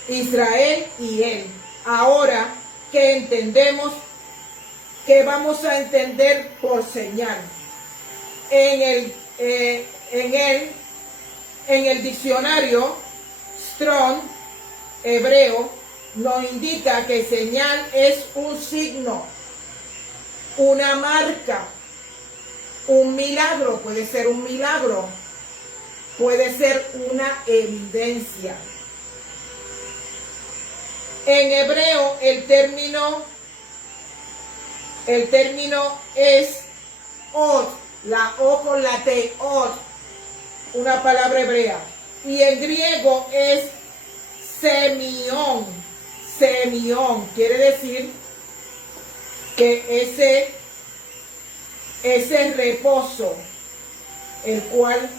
Israel y él. Ahora que entendemos, que vamos a entender por señal. En el diccionario Strong hebreo nos indica que señal es un signo, una marca, un milagro, puede ser un milagro, puede ser una evidencia. En hebreo el término es od, la o con la t, od, una palabra hebrea. Y en griego es semión, semión, quiere decir que ese reposo, el cual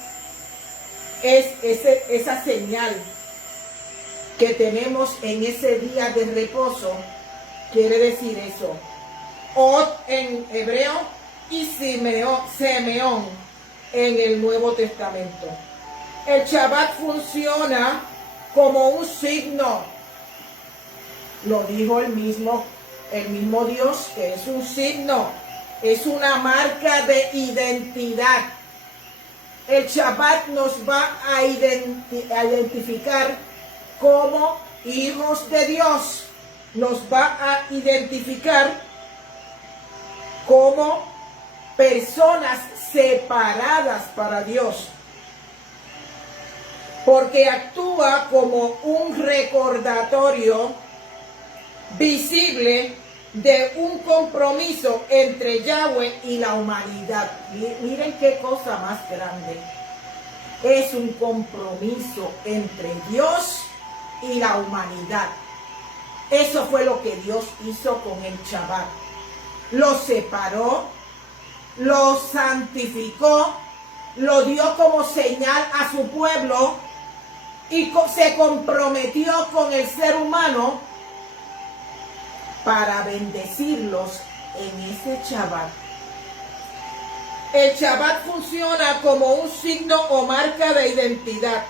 es esa señal que tenemos en ese día de reposo, quiere decir eso. Od en hebreo y Semeón en el Nuevo Testamento. El Shabbat funciona como un signo. Lo dijo el mismo Dios, que es un signo, es una marca de identidad. El Shabbat nos va a identificar como hijos de Dios, nos va a identificar como personas separadas para Dios, porque actúa como un recordatorio visible de un compromiso entre Yahweh y la humanidad. Miren qué cosa más grande. Es un compromiso entre Dios y la humanidad. Eso fue lo que Dios hizo con el Shabbat. Lo separó, lo santificó, lo dio como señal a su pueblo y se comprometió con el ser humano para bendecirlos en ese Shabbat. El Shabbat funciona como un signo o marca de identidad,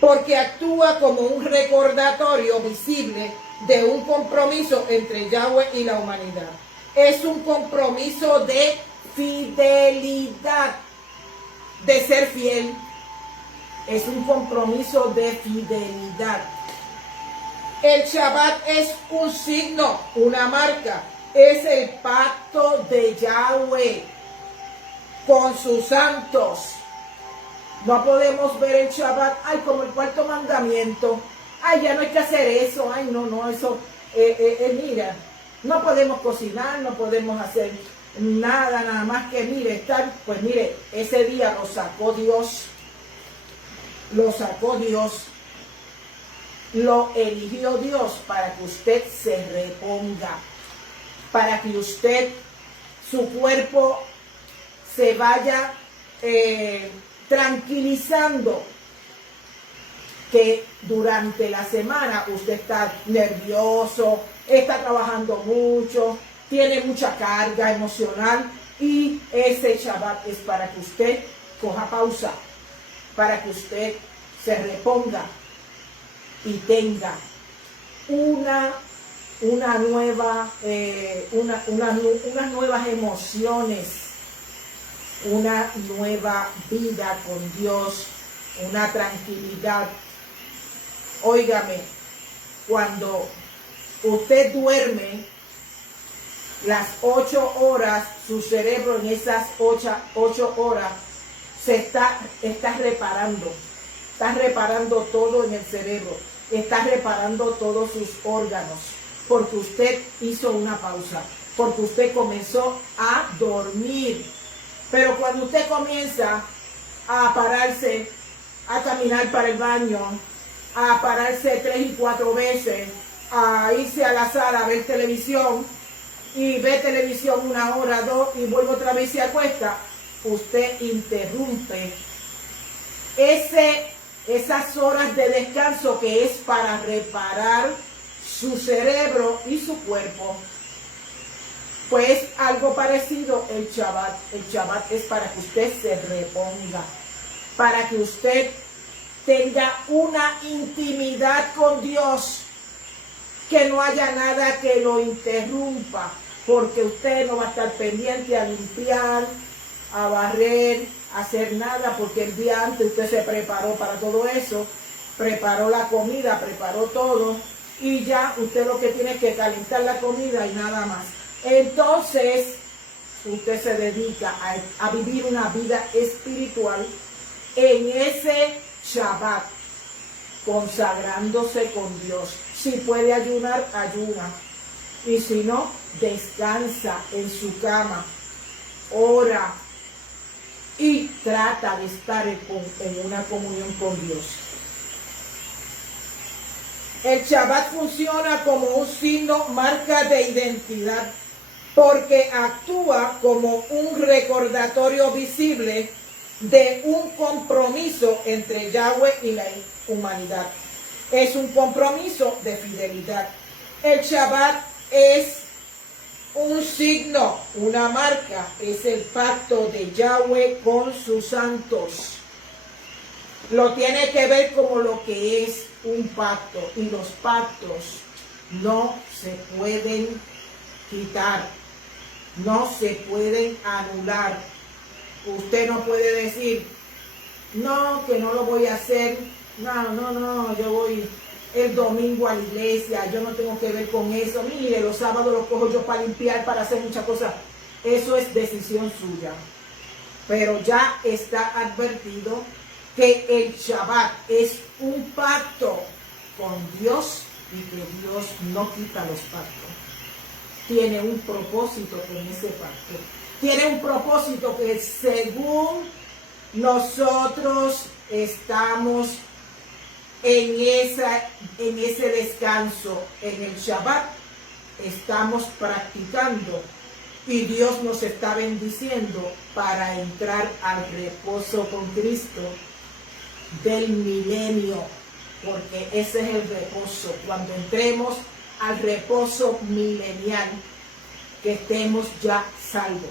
porque actúa como un recordatorio visible de un compromiso entre Yahweh y la humanidad. Es un compromiso de fidelidad, de ser fiel. Es un compromiso de fidelidad. El Shabbat es un signo, una marca. Es el pacto de Yahweh con sus santos. No podemos ver el Shabbat, ay, como el cuarto mandamiento. Ay, ya no hay que hacer eso. Ay, no, eso. Mira, no podemos cocinar, no podemos hacer nada más que, mire, estar. Pues mire, ese día lo sacó Dios. Lo sacó Dios. Lo eligió Dios para que usted se reponga. Para que usted, su cuerpo, se vaya tranquilizando, que durante la semana usted está nervioso, está trabajando mucho, tiene mucha carga emocional, y ese Shabbat es para que usted coja pausa, para que usted se reponga y tenga unas nuevas emociones, una nueva vida con Dios, una tranquilidad. Óigame, cuando usted duerme las 8 horas, su cerebro en esas 8 horas se está reparando. Está reparando todo en el cerebro. Está reparando todos sus órganos. Porque usted hizo una pausa. Porque usted comenzó a dormir. Pero cuando usted comienza a pararse, a caminar para el baño, a pararse 3 y 4 veces, a irse a la sala a ver televisión, y ve televisión 1 hora, 2, y vuelve otra vez y se acuesta, usted interrumpe esas horas de descanso que es para reparar su cerebro y su cuerpo. Pues algo parecido el Shabbat. El Shabbat es para que usted se reponga, para que usted tenga una intimidad con Dios, que no haya nada que lo interrumpa, porque usted no va a estar pendiente a limpiar, a barrer, a hacer nada, porque el día antes usted se preparó para todo eso, preparó la comida, preparó todo, y ya usted lo que tiene es que calentar la comida y nada más. Entonces, usted se dedica a vivir una vida espiritual en ese Shabbat, consagrándose con Dios. Si puede ayunar, ayuna. Y si no, descansa en su cama, ora y trata de estar en una comunión con Dios. El Shabbat funciona como un signo, marca de identidad, porque actúa como un recordatorio visible de un compromiso entre Yahweh y la humanidad. Es un compromiso de fidelidad. El Shabbat es un signo, una marca, es el pacto de Yahweh con sus santos. Lo tiene que ver como lo que es un pacto, y los pactos no se pueden quitar, no se pueden anular. Usted no puede decir, no, que no lo voy a hacer, no, yo voy el domingo a la iglesia, yo no tengo que ver con eso, mire, los sábados los cojo yo para limpiar, para hacer muchas cosas. Eso es decisión suya, pero ya está advertido que el Shabbat es un pacto con Dios y que Dios no quita los pactos. Tiene un propósito con ese pacto. Tiene un propósito que según nosotros estamos en ese descanso, en el Shabbat, estamos practicando y Dios nos está bendiciendo para entrar al reposo con Cristo del milenio, porque ese es el reposo. Cuando entremos al reposo milenial, que estemos ya salvos.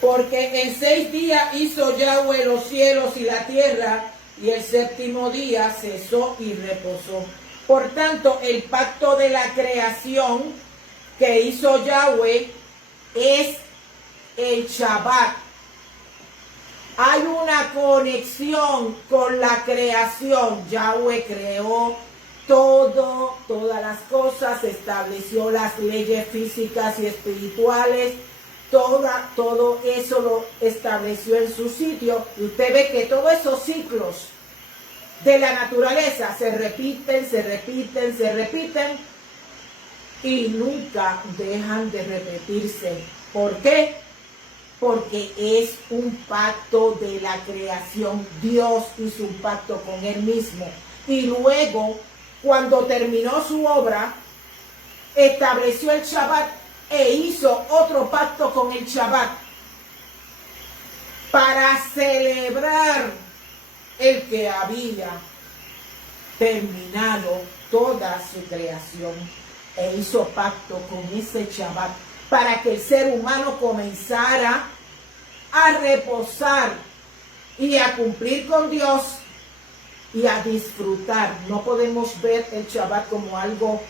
Porque en 6 días hizo Yahweh los cielos y la tierra, y el séptimo día cesó y reposó. Por tanto, el pacto de la creación que hizo Yahweh es el Shabbat. Hay una conexión con la creación. Yahweh creó todas las cosas, estableció las leyes físicas y espirituales. Todo eso lo estableció en su sitio. Y usted ve que todos esos ciclos de la naturaleza se repiten y nunca dejan de repetirse. ¿Por qué? Porque es un pacto de la creación. Dios hizo un pacto con Él mismo. Y luego, cuando terminó su obra, estableció el Shabbat e hizo otro pacto con el Shabbat para celebrar el que había terminado toda su creación, e hizo pacto con ese Shabbat para que el ser humano comenzara a reposar y a cumplir con Dios y a disfrutar. No podemos ver el Shabbat como algo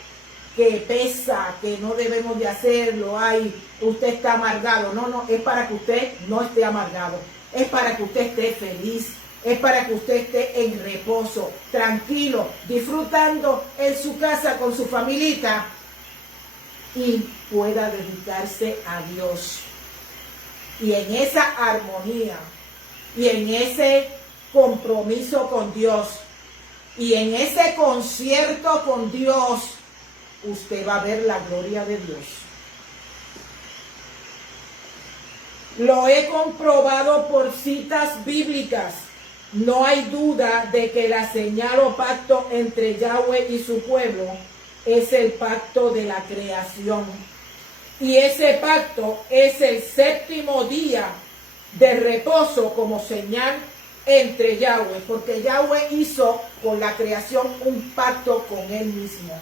que pesa, que no debemos de hacerlo. Ay, usted está amargado. No, es para que usted no esté amargado. Es para que usted esté feliz. Es para que usted esté en reposo, tranquilo, disfrutando en su casa con su familita y pueda dedicarse a Dios. Y en esa armonía y en ese compromiso con Dios y en ese concierto con Dios, usted va a ver la gloria de Dios. Lo he comprobado por citas bíblicas. No hay duda de que la señal o pacto entre Yahweh y su pueblo es el pacto de la creación. Y ese pacto es el séptimo día de reposo como señal entre Yahweh. Porque Yahweh hizo con la creación un pacto con Él mismo,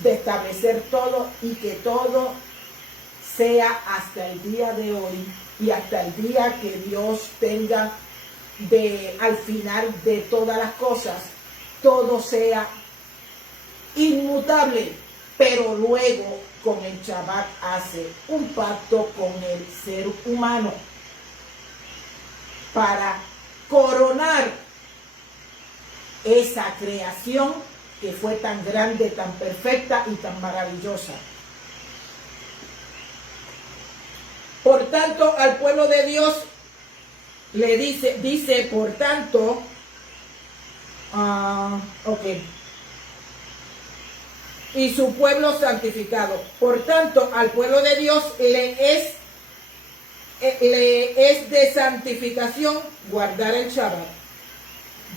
de establecer todo y que todo sea hasta el día de hoy y hasta el día que Dios tenga al final de todas las cosas, todo sea inmutable, pero luego con el Shabbat hace un pacto con el ser humano para coronar esa creación que fue tan grande, tan perfecta y tan maravillosa. Por tanto, al pueblo de Dios le dice por tanto, y su pueblo santificado. Por tanto, al pueblo de Dios le es de santificación guardar el Shabbat.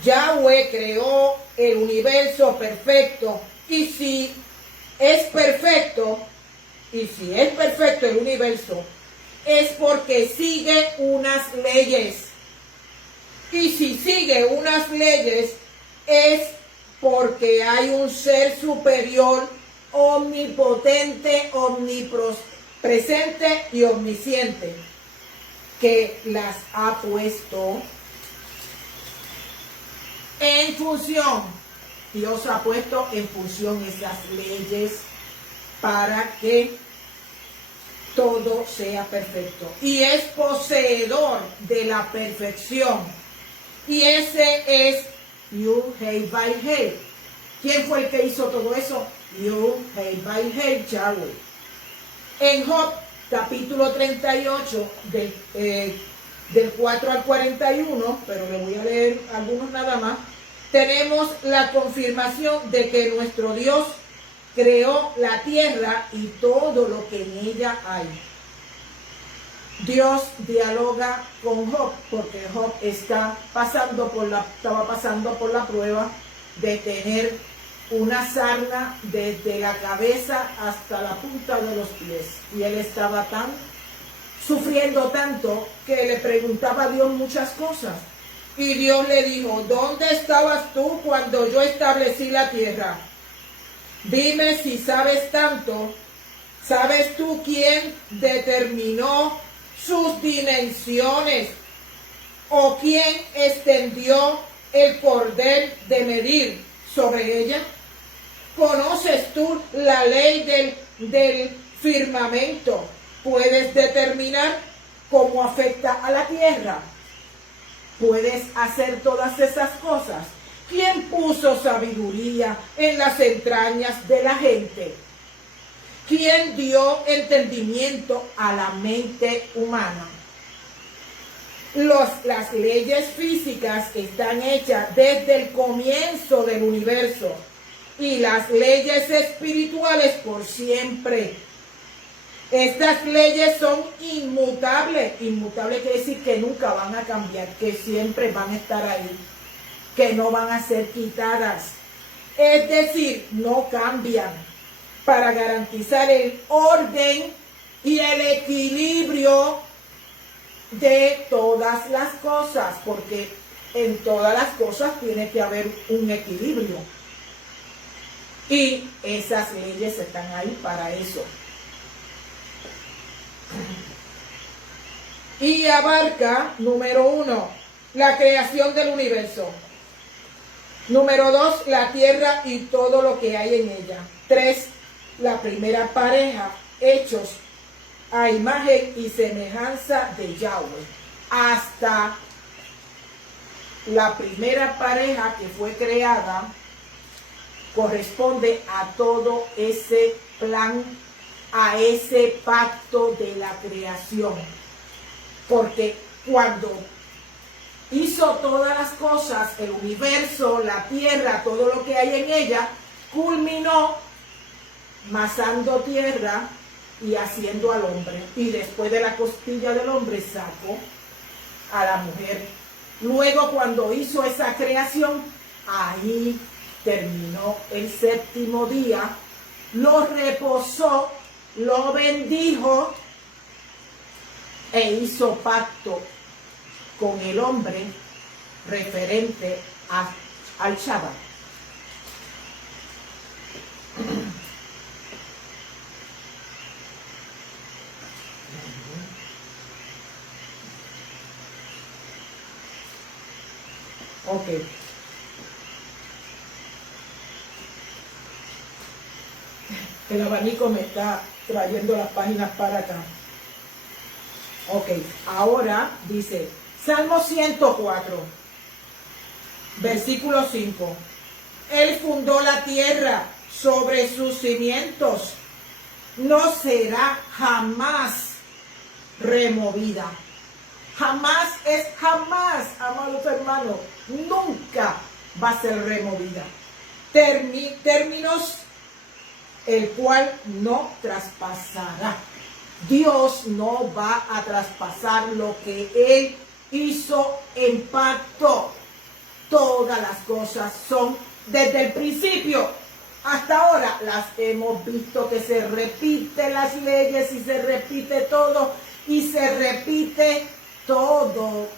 Yahweh creó el universo perfecto, y si es perfecto el universo, es porque sigue unas leyes. Y si sigue unas leyes, es porque hay un ser superior, omnipotente, omnipresente y omnisciente, que las ha puesto en función. Dios ha puesto en función esas leyes para que todo sea perfecto. Y es poseedor de la perfección. Y ese es Yud-Heh-Vah-Heh. ¿Quién fue el que hizo todo eso? Yud-Heh-Vah-Heh, Yahweh. En Job, capítulo 38, del 4 al 41, pero le voy a leer algunos nada más, tenemos la confirmación de que nuestro Dios creó la tierra y todo lo que en ella hay. Dios dialoga con Job porque Job estaba pasando por la prueba de tener una sarna desde la cabeza hasta la punta de los pies. Y él estaba sufriendo tanto que le preguntaba a Dios muchas cosas. Y Dios le dijo: ¿dónde estabas tú cuando yo establecí la tierra? Dime si sabes tanto. ¿Sabes tú quién determinó sus dimensiones? ¿O quién extendió el cordel de medir sobre ella? ¿Conoces tú la ley del firmamento? ¿Puedes determinar cómo afecta a la tierra? ¿Puedes hacer todas esas cosas? ¿Quién puso sabiduría en las entrañas de la gente? ¿Quién dio entendimiento a la mente humana? Las leyes físicas están hechas desde el comienzo del universo, y las leyes espirituales por siempre. Estas leyes son inmutables. Inmutable quiere decir que nunca van a cambiar, que siempre van a estar ahí, que no van a ser quitadas. Es decir, no cambian, para garantizar el orden y el equilibrio de todas las cosas, porque en todas las cosas tiene que haber un equilibrio. Y esas leyes están ahí para eso. Y abarca, número 1, la creación del universo. Número 2, la tierra y todo lo que hay en ella. 3, la primera pareja, hechos a imagen y semejanza de Yahweh. Hasta la primera pareja que fue creada corresponde a todo ese plan, a ese pacto de la creación. Porque cuando hizo todas las cosas, el universo, la tierra, todo lo que hay en ella, culminó masando tierra y haciendo al hombre. Y después de la costilla del hombre sacó a la mujer. Luego, cuando hizo esa creación, ahí terminó el séptimo día, lo reposó, lo bendijo e hizo pacto con el hombre referente al Shabbat. Ok. El abanico me está trayendo las páginas para acá. Ok, ahora dice, Salmo 104, versículo 5. Él fundó la tierra sobre sus cimientos. No será jamás removida. Jamás es jamás, amados hermanos. Nunca va a ser removida. Términos el cual no traspasará. Dios no va a traspasar lo que Él hizo en pacto. Todas las cosas son desde el principio hasta ahora. Las hemos visto que se repiten las leyes y se repite todo y se repite todo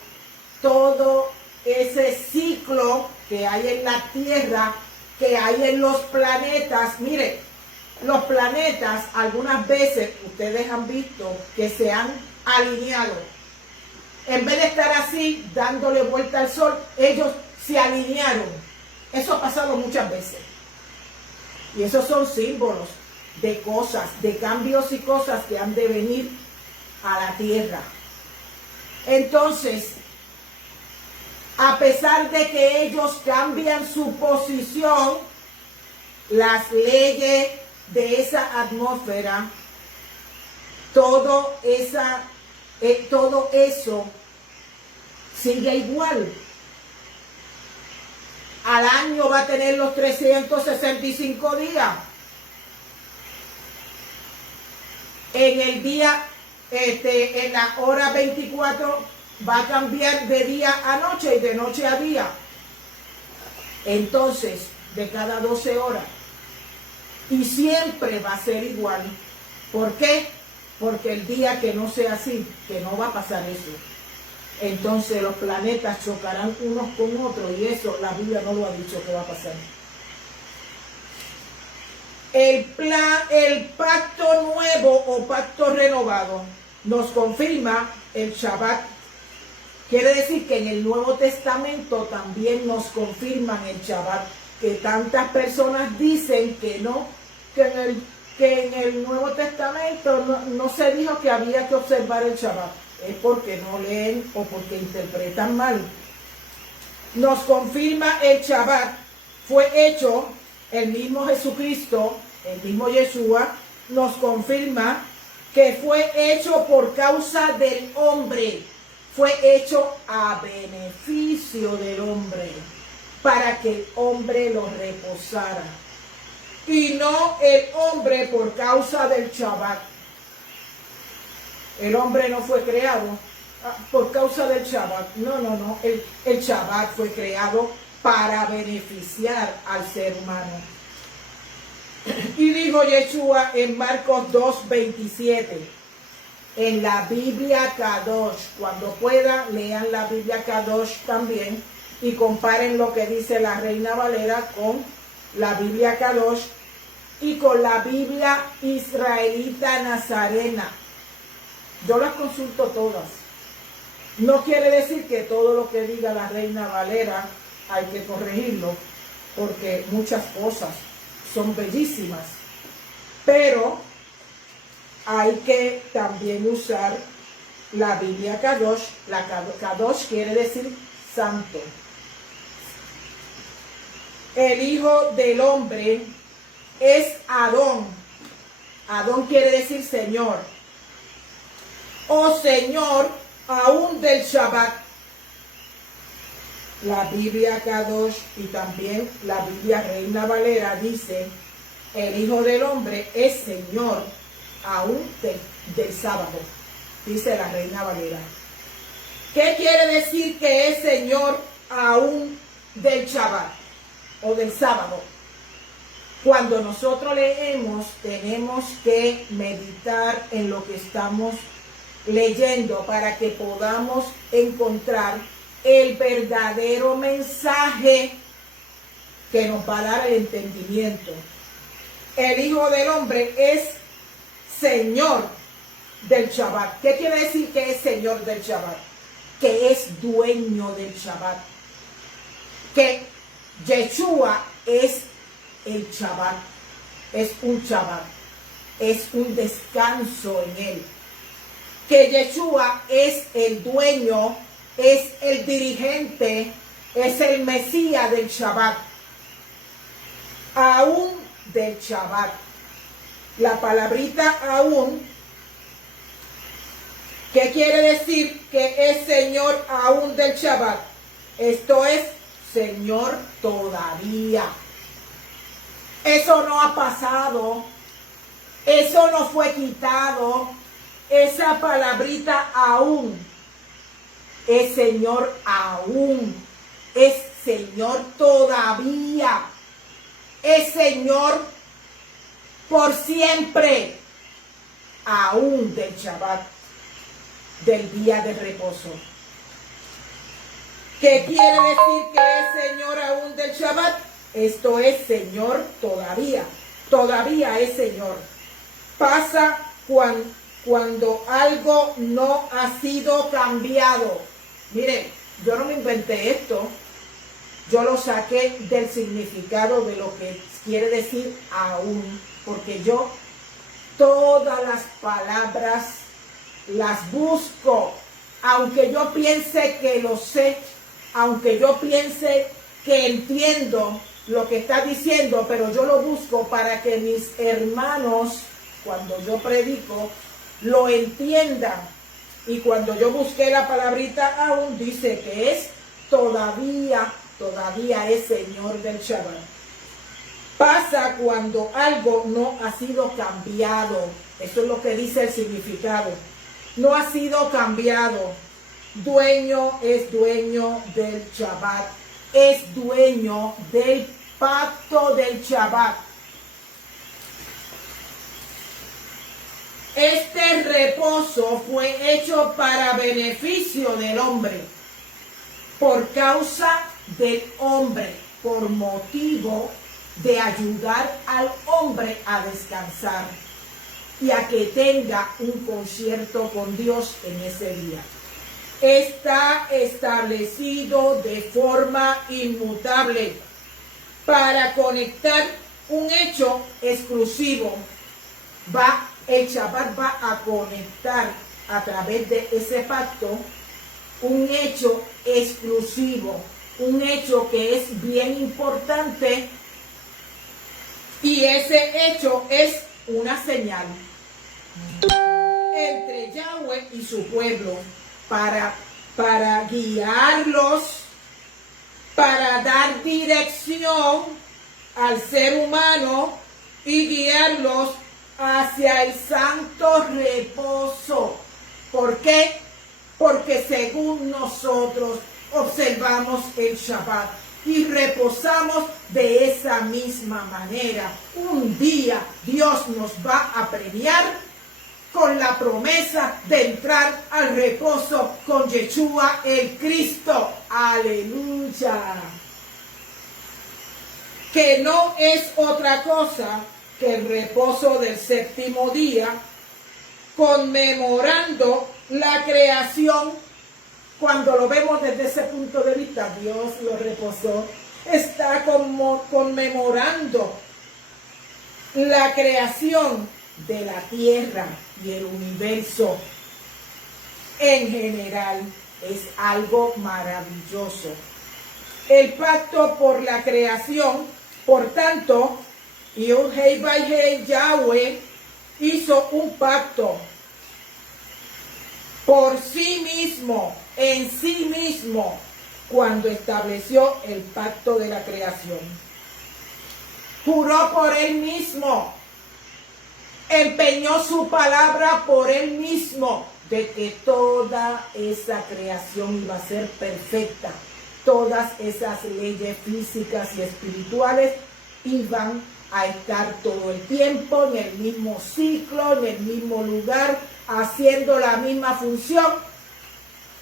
ese ciclo que hay en la tierra, que hay en los planetas. Mire, los planetas algunas veces ustedes han visto que se han alineado. En vez de estar así dándole vuelta al sol, ellos se alinearon. Eso ha pasado muchas veces. Y esos son símbolos de cosas, de cambios y cosas que han de venir a la tierra. Entonces, a pesar de que ellos cambian su posición, las leyes de esa atmósfera, todo eso sigue igual. Al año va a tener los 365 días. En el día, en la hora 24 va a cambiar de día a noche y de noche a día. Entonces, de cada 12 horas. Y siempre va a ser igual. ¿Por qué? Porque el día que no sea así, que no va a pasar eso, entonces los planetas chocarán unos con otros, y eso la Biblia no lo ha dicho que va a pasar. El pacto nuevo o pacto renovado nos confirma el Shabbat. Quiere decir que en el Nuevo Testamento también nos confirman el Shabbat, que tantas personas dicen que no, que en el Nuevo Testamento no se dijo que había que observar el Shabbat. Es porque no leen o porque interpretan mal. Nos confirma el Shabbat. Fue hecho el mismo Jesucristo, el mismo Yeshua, nos confirma que fue hecho por causa del hombre. Fue hecho a beneficio del hombre, para que el hombre lo reposara. Y no el hombre por causa del Shabbat. El hombre no fue creado por causa del Shabbat. No. El Shabbat fue creado para beneficiar al ser humano. Y dijo Yeshua en Marcos 2:27, en la Biblia Kadosh, cuando puedan, lean la Biblia Kadosh también y comparen lo que dice la Reina Valera con la Biblia Kadosh y con la Biblia Israelita Nazarena. Yo las consulto todas. No quiere decir que todo lo que diga la Reina Valera hay que corregirlo, porque muchas cosas son bellísimas, pero hay que también usar la Biblia Kadosh. La Kadosh quiere decir santo. El Hijo del Hombre es Adón. Adón quiere decir Señor. O Señor aún del Shabbat. La Biblia Kadosh y también la Biblia Reina Valera dice, el Hijo del Hombre es Señor aún del sábado, dice la Reina Valera. ¿Qué quiere decir que es Señor aún del Shabbat o del sábado? Cuando nosotros leemos, tenemos que meditar en lo que estamos leyendo para que podamos encontrar el verdadero mensaje que nos va a dar el entendimiento. El Hijo del Hombre es Señor del Shabbat. ¿Qué quiere decir que es Señor del Shabbat? Que es dueño del Shabbat. que Yeshua es el Shabbat, es un Shabbat, es un descanso en él. Que Yeshua es el dueño, es el dirigente, es el Mesías del Shabbat, aún del Shabbat. La palabrita aún, ¿qué quiere decir? Que es Señor aún del Shabbat. Esto es Señor todavía. Eso no ha pasado, eso no fue quitado. Esa palabrita aún es Señor aún, es Señor todavía, es Señor por siempre, aún del Shabbat, del día de reposo. ¿Qué quiere decir que es Señor aún del Shabbat? Esto es Señor todavía, todavía es Señor. Pasa cuando algo no ha sido cambiado. Miren, yo no me inventé esto, yo lo saqué del significado de lo que quiere decir aún, porque yo todas las palabras las busco, aunque yo piense que lo sé, aunque yo piense que entiendo lo que está diciendo, pero yo lo busco para que mis hermanos, cuando yo predico, lo entiendan. Y cuando yo busqué la palabrita aún, dice que es todavía, todavía es Señor del Shabbat. Pasa cuando algo no ha sido cambiado. Eso es lo que dice el significado. No ha sido cambiado. Dueño es dueño del Shabbat. Es dueño del pacto del Shabbat. Este reposo fue hecho para beneficio del hombre, por causa del hombre, por motivo de ayudar al hombre a descansar y a que tenga un concierto con Dios en ese día. Está establecido de forma inmutable para conectar un hecho exclusivo. El Shabbat va a conectar a través de ese pacto un hecho exclusivo, un hecho que es bien importante, y ese hecho es una señal entre Yahweh y su pueblo para guiarlos, para dar dirección al ser humano y guiarlos hacia el santo reposo. ¿Por qué? Porque según nosotros observamos el Shabbat y reposamos de esa misma manera, un día Dios nos va a premiar con la promesa de entrar al reposo con Yeshua el Cristo. Aleluya. Que no es otra cosa que el reposo del séptimo día, conmemorando la creación. Cuando lo vemos desde ese punto de vista, Dios lo reposó, está como conmemorando la creación de la tierra y el universo en general. Es algo maravilloso. El pacto por la creación, por tanto, Yahweh hizo un pacto por sí mismo, en sí mismo, cuando estableció el pacto de la creación. Juró por él mismo, empeñó su palabra por él mismo, de que toda esa creación iba a ser perfecta. Todas esas leyes físicas y espirituales iban a estar todo el tiempo en el mismo ciclo, en el mismo lugar, haciendo la misma función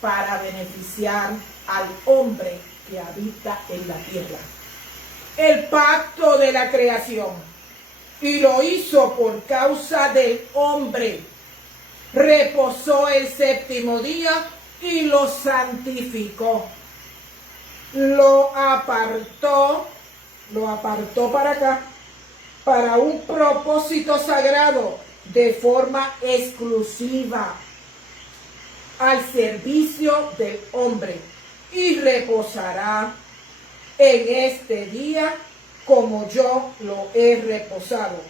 para beneficiar al hombre que habita en la tierra. El pacto de la creación, y lo hizo por causa del hombre. Reposó el séptimo día y lo santificó. lo apartó para acá, para un propósito sagrado, de forma exclusiva, al servicio del hombre, y reposará en este día como yo lo he reposado,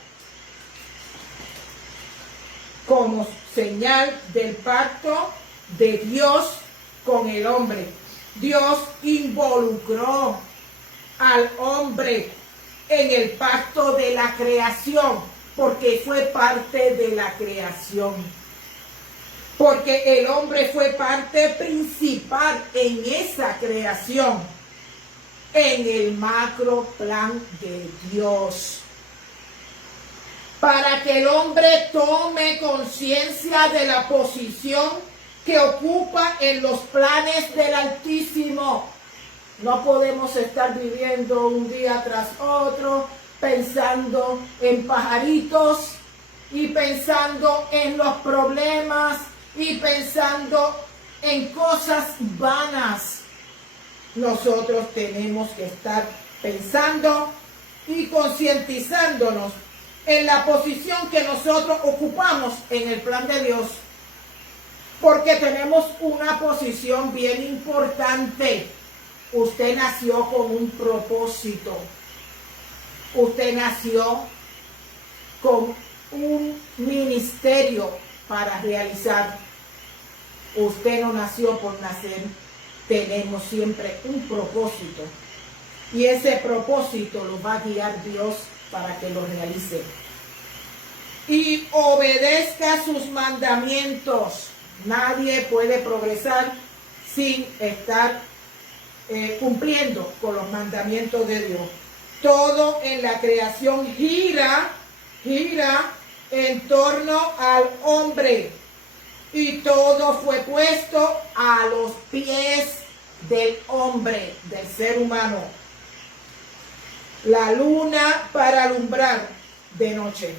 como señal del pacto de Dios con el hombre. Dios involucró al hombre en el pacto de la creación, porque fue parte de la creación. Porque el hombre fue parte principal en esa creación, en el macro plan de Dios. Para que el hombre tome conciencia de la posición que ocupa en los planes del Altísimo. No podemos estar viviendo un día tras otro pensando en pajaritos y pensando en los problemas y pensando en cosas vanas. Nosotros tenemos que estar pensando y concientizándonos en la posición que nosotros ocupamos en el plan de Dios, porque tenemos una posición bien importante. Usted nació con un propósito. Usted nació con un ministerio para realizar. Usted no nació por nacer. Tenemos siempre un propósito. Y ese propósito lo va a guiar Dios para que lo realice. Y obedezca sus mandamientos. Nadie puede progresar sin estar cumpliendo con los mandamientos de Dios. Todo en la creación gira en torno al hombre, y todo fue puesto a los pies del hombre, del ser humano. La luna para alumbrar de noche,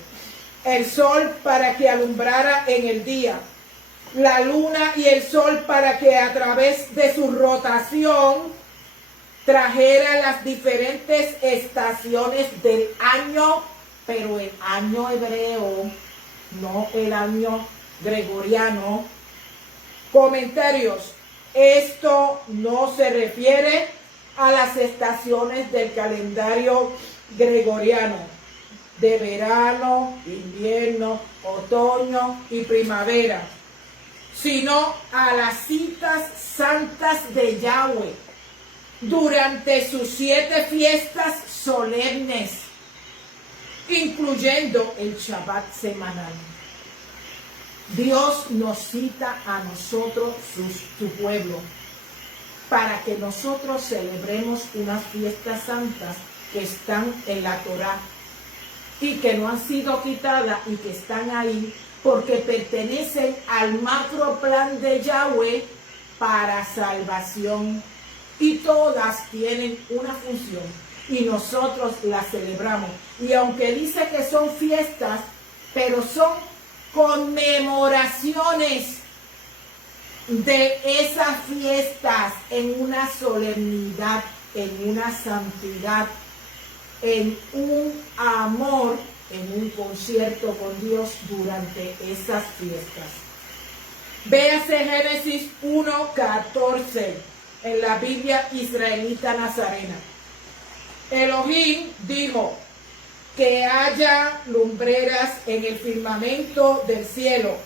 el sol para que alumbrara en el día, la luna y el sol para que a través de su rotación trajera las diferentes estaciones del año, pero el año hebreo, no el año gregoriano. Comentarios: esto no se refiere a las estaciones del calendario gregoriano de verano, invierno, otoño y primavera, sino a las citas santas de Yahweh durante sus 7 fiestas solemnes, incluyendo el Shabbat semanal. Dios nos cita a nosotros, su pueblo, para que nosotros celebremos unas fiestas santas que están en la Torá y que no han sido quitadas y que están ahí porque pertenecen al macro plan de Yahweh para salvación, y todas tienen una función y nosotros las celebramos. Y aunque dice que son fiestas, pero son conmemoraciones de esas fiestas en una solemnidad, en una santidad, en un amor, en un concierto con Dios durante esas fiestas. Véase Génesis 1:14 en la Biblia israelita nazarena. Elohim dijo: que haya lumbreras en el firmamento del cielo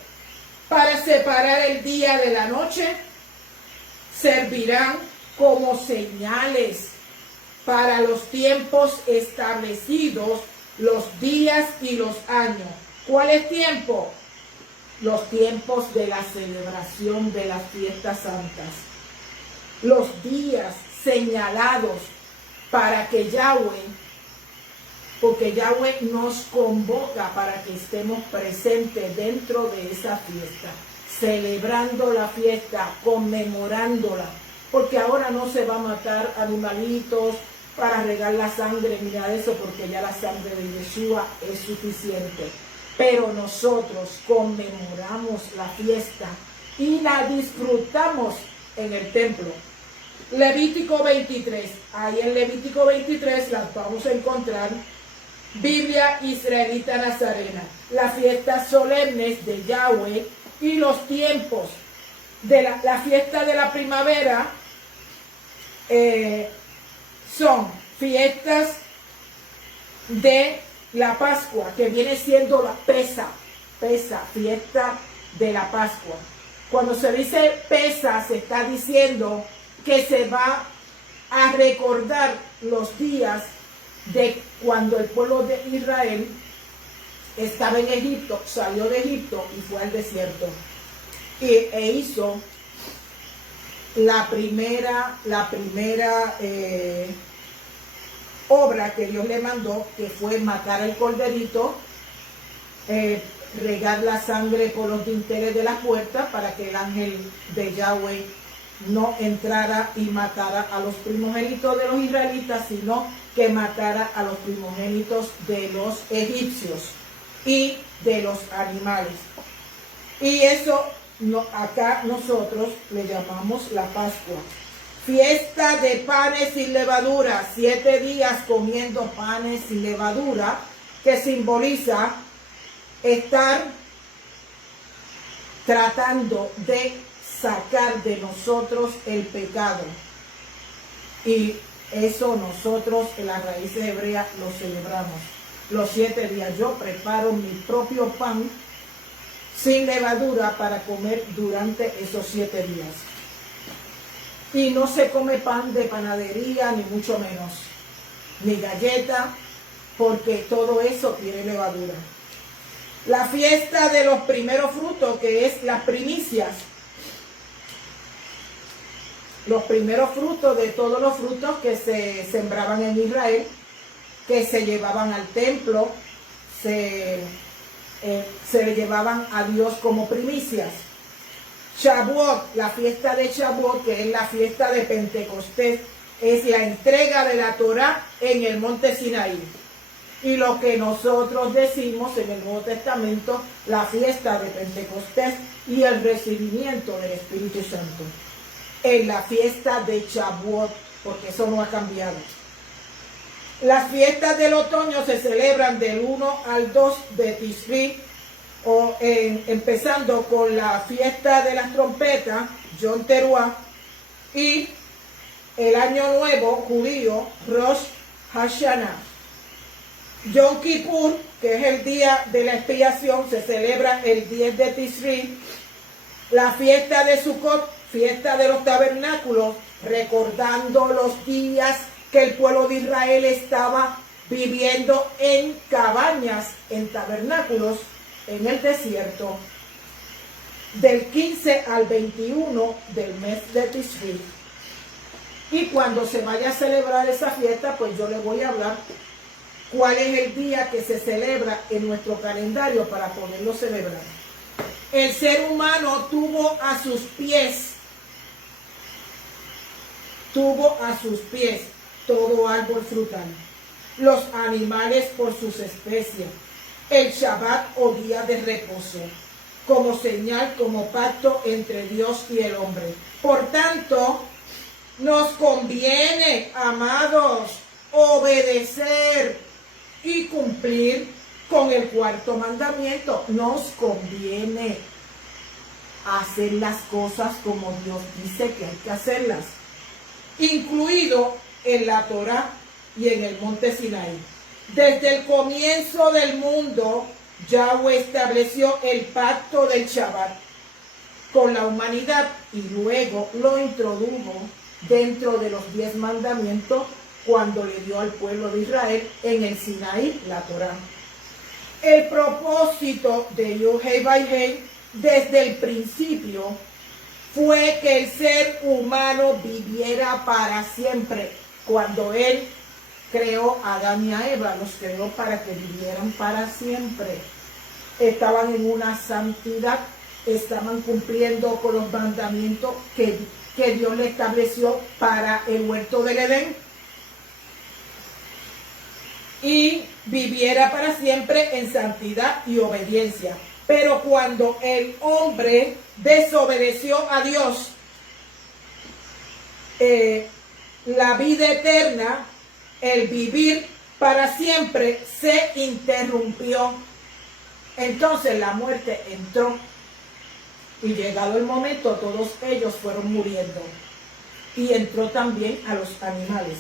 para separar el día de la noche. Servirán como señales para los tiempos establecidos, los días y los años. ¿Cuál es tiempo? Los tiempos de la celebración de las fiestas santas. Los días señalados para que Yahweh, porque Yahweh nos convoca para que estemos presentes dentro de esa fiesta, celebrando la fiesta, conmemorándola, porque ahora no se va a matar animalitos para regar la sangre, mira eso, porque ya la sangre de Yeshua es suficiente. Pero nosotros conmemoramos la fiesta y la disfrutamos en el templo. Levítico 23. Ahí en Levítico 23 las vamos a encontrar. Biblia israelita nazarena. Las fiestas solemnes de Yahweh y los tiempos de la fiesta de la primavera son fiestas de la Pascua, que viene siendo la Pesa, fiesta de la Pascua. Cuando se dice Pesa, se está diciendo que se va a recordar los días de cuando el pueblo de Israel estaba en Egipto, salió de Egipto y fue al desierto. E hizo la primera obra que Dios le mandó, que fue matar al corderito, regar la sangre por los dinteles de las puertas para que el ángel de Yahweh no entrara y matara a los primogénitos de los israelitas, sino que matara a los primogénitos de los egipcios y de los animales. Y eso acá nosotros le llamamos la Pascua. Fiesta de panes sin levadura, 7 días comiendo panes sin levadura, que simboliza estar tratando de sacar de nosotros el pecado. Y eso nosotros en las raíces hebreas lo celebramos. Los 7 días yo preparo mi propio pan sin levadura para comer durante esos 7 días. Y no se come pan de panadería, ni mucho menos, ni galleta, porque todo eso tiene levadura. La fiesta de los primeros frutos, que es las primicias. Los primeros frutos de todos los frutos que se sembraban en Israel, que se llevaban al templo, se le llevaban a Dios como primicias. Shavuot, la fiesta de Shavuot, que es la fiesta de Pentecostés, es la entrega de la Torá en el monte Sinaí. Y lo que nosotros decimos en el Nuevo Testamento, la fiesta de Pentecostés y el recibimiento del Espíritu Santo. En la fiesta de Shavuot, porque eso no ha cambiado. Las fiestas del otoño se celebran del 1 al 2 de Tishri, empezando con la fiesta de las trompetas, Yom Teruah, y el año nuevo judío, Rosh Hashanah. Yom Kippur, que es el día de la expiación, se celebra el 10 de Tishri. La fiesta de Sukkot, fiesta de los tabernáculos, recordando los días que el pueblo de Israel estaba viviendo en cabañas, en tabernáculos, en el desierto, del 15 al 21 del mes de Tishri. Y cuando se vaya a celebrar esa fiesta, pues yo les voy a hablar cuál es el día que se celebra en nuestro calendario para poderlo celebrar. El ser humano tuvo a sus pies todo árbol frutal, los animales por sus especies, el Shabbat o día de reposo, como señal, como pacto entre Dios y el hombre. Por tanto, nos conviene, amados, obedecer y cumplir con el 4º mandamiento. Nos conviene hacer las cosas como Dios dice que hay que hacerlas, incluido en la Torá y en el monte Sinaí. Desde el comienzo del mundo, Yahweh estableció el pacto del Shabbat con la humanidad y luego lo introdujo dentro de los 10 mandamientos cuando le dio al pueblo de Israel en el Sinaí la Torá. El propósito de Yud-Heh-Vah-Heh desde el principio fue que el ser humano viviera para siempre. Cuando Él creó a Adán y a Eva, los creó para que vivieran para siempre. Estaban en una santidad, estaban cumpliendo con los mandamientos que Dios le estableció para el huerto del Edén. Y viviera para siempre en santidad y obediencia. Pero cuando el hombre desobedeció a Dios, la vida eterna, el vivir para siempre, se interrumpió. Entonces la muerte entró y llegado el momento todos ellos fueron muriendo y entró también a los animales.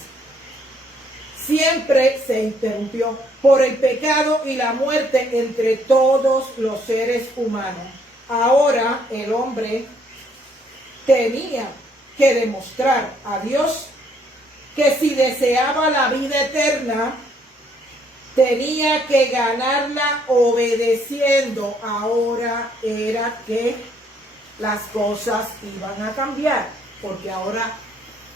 Siempre se interrumpió por el pecado y la muerte entre todos los seres humanos. Ahora el hombre tenía que demostrar a Dios que si deseaba la vida eterna, tenía que ganarla obedeciendo. Ahora era que las cosas iban a cambiar, porque ahora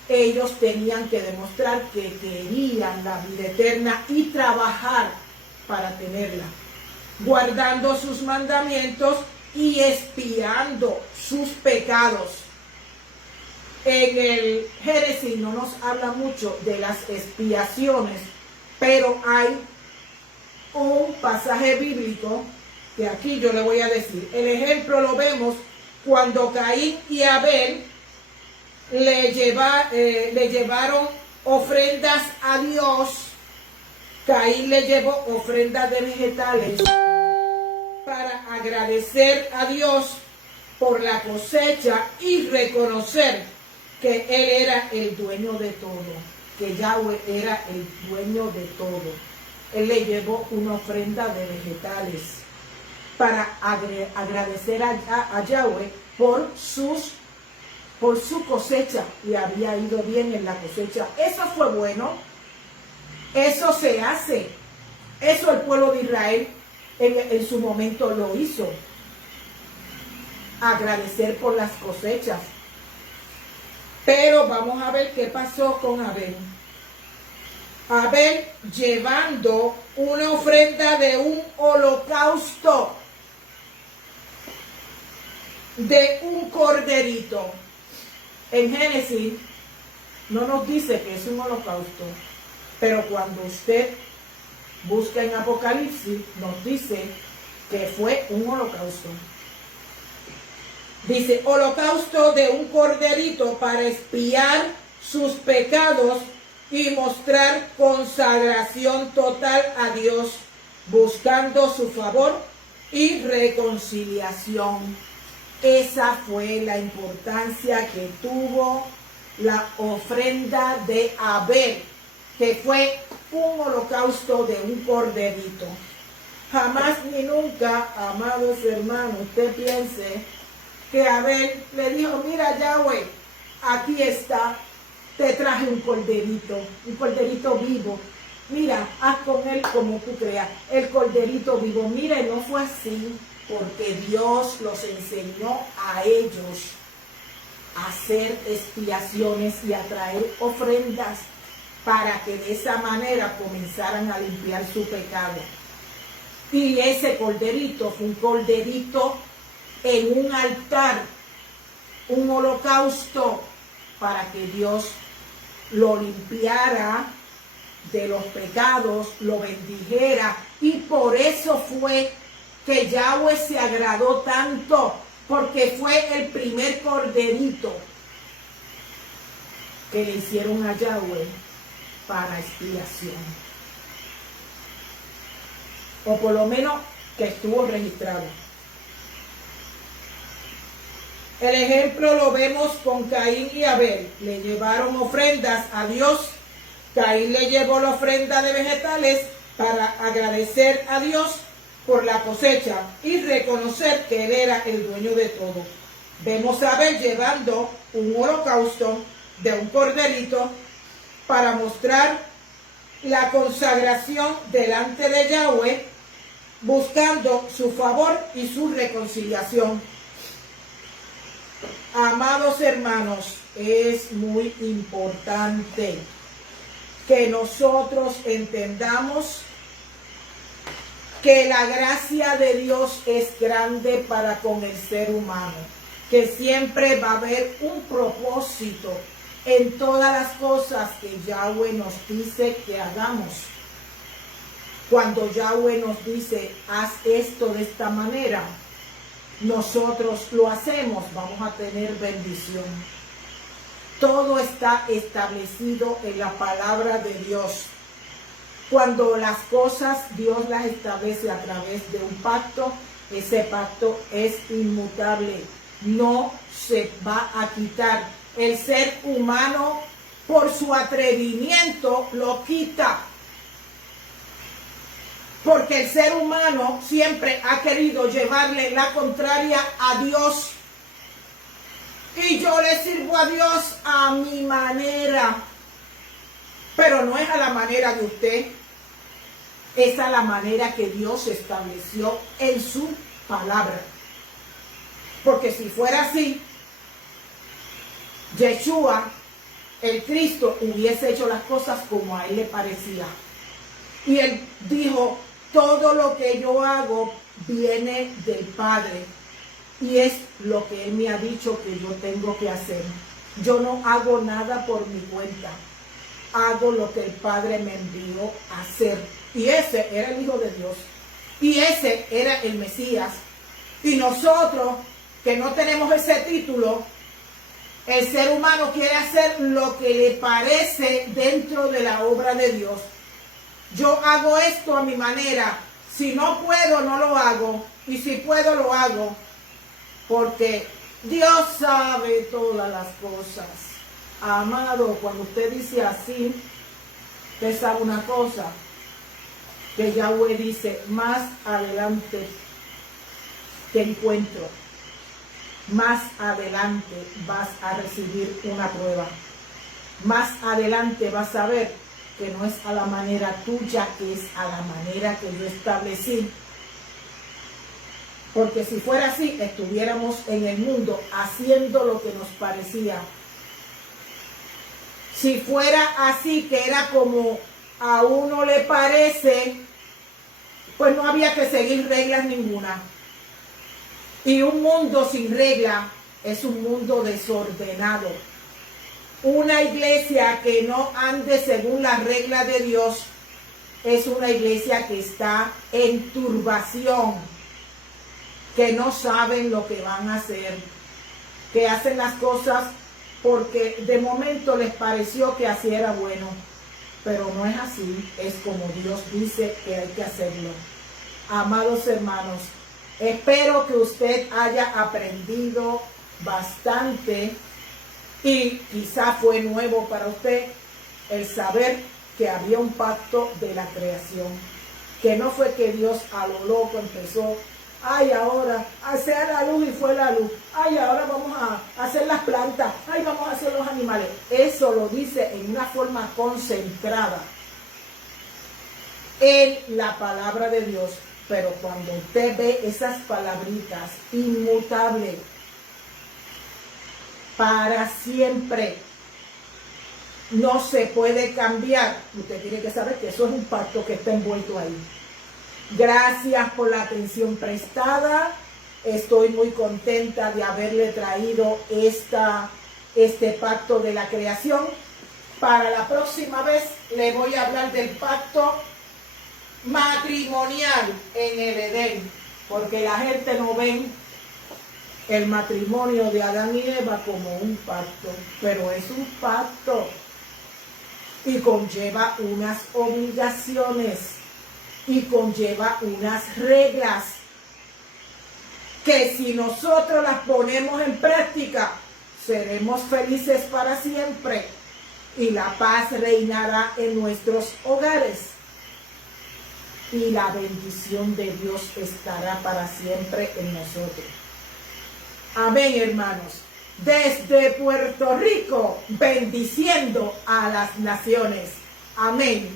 ellos tenían que demostrar que querían la vida eterna y trabajar para tenerla, guardando sus mandamientos y expiando sus pecados. En el Génesis no nos habla mucho de las expiaciones, pero hay un pasaje bíblico que aquí yo le voy a decir. El ejemplo lo vemos cuando Caín y Abel le llevaron ofrendas a Dios. Caín le llevó ofrendas de vegetales para agradecer a Dios por la cosecha y reconocer que Él era el dueño de todo, que Yahweh era el dueño de todo. Él le llevó una ofrenda de vegetales para agradecer a Yahweh por su cosecha, y había ido bien en la cosecha. Eso fue bueno, eso se hace, eso el pueblo de Israel en su momento lo hizo, agradecer por las cosechas. Pero vamos a ver qué pasó con Abel. Abel llevando una ofrenda de un holocausto, de un corderito. En Génesis no nos dice que es un holocausto, pero cuando usted busca en Apocalipsis nos dice que fue un holocausto. Dice, holocausto de un corderito para expiar sus pecados y mostrar consagración total a Dios, buscando su favor y reconciliación. Esa fue la importancia que tuvo la ofrenda de Abel, que fue un holocausto de un corderito. Jamás ni nunca, amados hermanos, usted piense que Abel le dijo, mira Yahweh, aquí está, te traje un corderito vivo. Mira, haz con él como tú creas, el corderito vivo. Mire, no fue así, porque Dios los enseñó a ellos a hacer expiaciones y a traer ofrendas para que de esa manera comenzaran a limpiar su pecado. Y ese corderito fue un corderito en un altar, un holocausto, para que Dios lo limpiara de los pecados, lo bendijera. Y por eso fue que Yahweh se agradó tanto, porque fue el primer corderito que le hicieron a Yahweh para expiación, o por lo menos que estuvo registrado. El ejemplo lo vemos con Caín y Abel. Le llevaron ofrendas a Dios. Caín le llevó la ofrenda de vegetales para agradecer a Dios por la cosecha y reconocer que Él era el dueño de todo. Vemos a Abel llevando un holocausto de un corderito para mostrar la consagración delante de Yahweh, buscando su favor y su reconciliación. Amados hermanos, es muy importante que nosotros entendamos que la gracia de Dios es grande para con el ser humano, que siempre va a haber un propósito en todas las cosas que Yahweh nos dice que hagamos. Cuando Yahweh nos dice, haz esto de esta manera, nosotros lo hacemos, vamos a tener bendición. Todo está establecido en la palabra de Dios. Cuando las cosas Dios las establece a través de un pacto, ese pacto es inmutable, no se va a quitar. El ser humano, por su atrevimiento, lo quita. Porque el ser humano siempre ha querido llevarle la contraria a Dios. Y yo le sirvo a Dios a mi manera. Pero no es a la manera de usted. Es a la manera que Dios estableció en su palabra. Porque si fuera así, Yeshua, el Cristo, hubiese hecho las cosas como a él le parecía. Y él dijo, todo lo que yo hago viene del Padre. Y es lo que él me ha dicho que yo tengo que hacer. Yo no hago nada por mi cuenta. Hago lo que el Padre me envió a hacer. Y ese era el Hijo de Dios. Y ese era el Mesías. Y nosotros, que no tenemos ese título, el ser humano quiere hacer lo que le parece dentro de la obra de Dios. Yo hago esto a mi manera. Si no puedo, no lo hago. Y si puedo, lo hago. Porque Dios sabe todas las cosas. Amado, cuando usted dice así, usted sabe una cosa, que Yahweh dice, más adelante te encuentro, más adelante vas a recibir una prueba, más adelante vas a ver que no es a la manera tuya, que es a la manera que yo establecí. Porque si fuera así, estuviéramos en el mundo haciendo lo que nos parecía. Si fuera así, que era como a uno le parece, pues no había que seguir reglas ninguna. Y un mundo sin regla es un mundo desordenado. Una iglesia que no ande según las reglas de Dios es una iglesia que está en turbación, que no saben lo que van a hacer, que hacen las cosas porque de momento les pareció que así era bueno, pero no es así, es como Dios dice que hay que hacerlo. Amados hermanos, espero que usted haya aprendido bastante y quizá fue nuevo para usted el saber que había un pacto de la creación, que no fue que Dios a lo loco empezó, ay, ahora hacer la luz y fue la luz, ay, ahora vamos a hacer las plantas, ay, vamos a hacer los animales. Eso lo dice en una forma concentrada en la palabra de Dios. Pero cuando usted ve esas palabritas inmutables, para siempre, no se puede cambiar, usted tiene que saber que eso es un pacto que está envuelto ahí. Gracias por la atención prestada. Estoy muy contenta de haberle traído este pacto de la creación. Para la próxima vez le voy a hablar del pacto matrimonial en el Edén, porque la gente no ve el matrimonio de Adán y Eva como un pacto, pero es un pacto y conlleva unas obligaciones y conlleva unas reglas que si nosotros las ponemos en práctica, seremos felices para siempre y la paz reinará en nuestros hogares y la bendición de Dios estará para siempre en nosotros. Amén, hermanos. Desde Puerto Rico, bendiciendo a las naciones. Amén.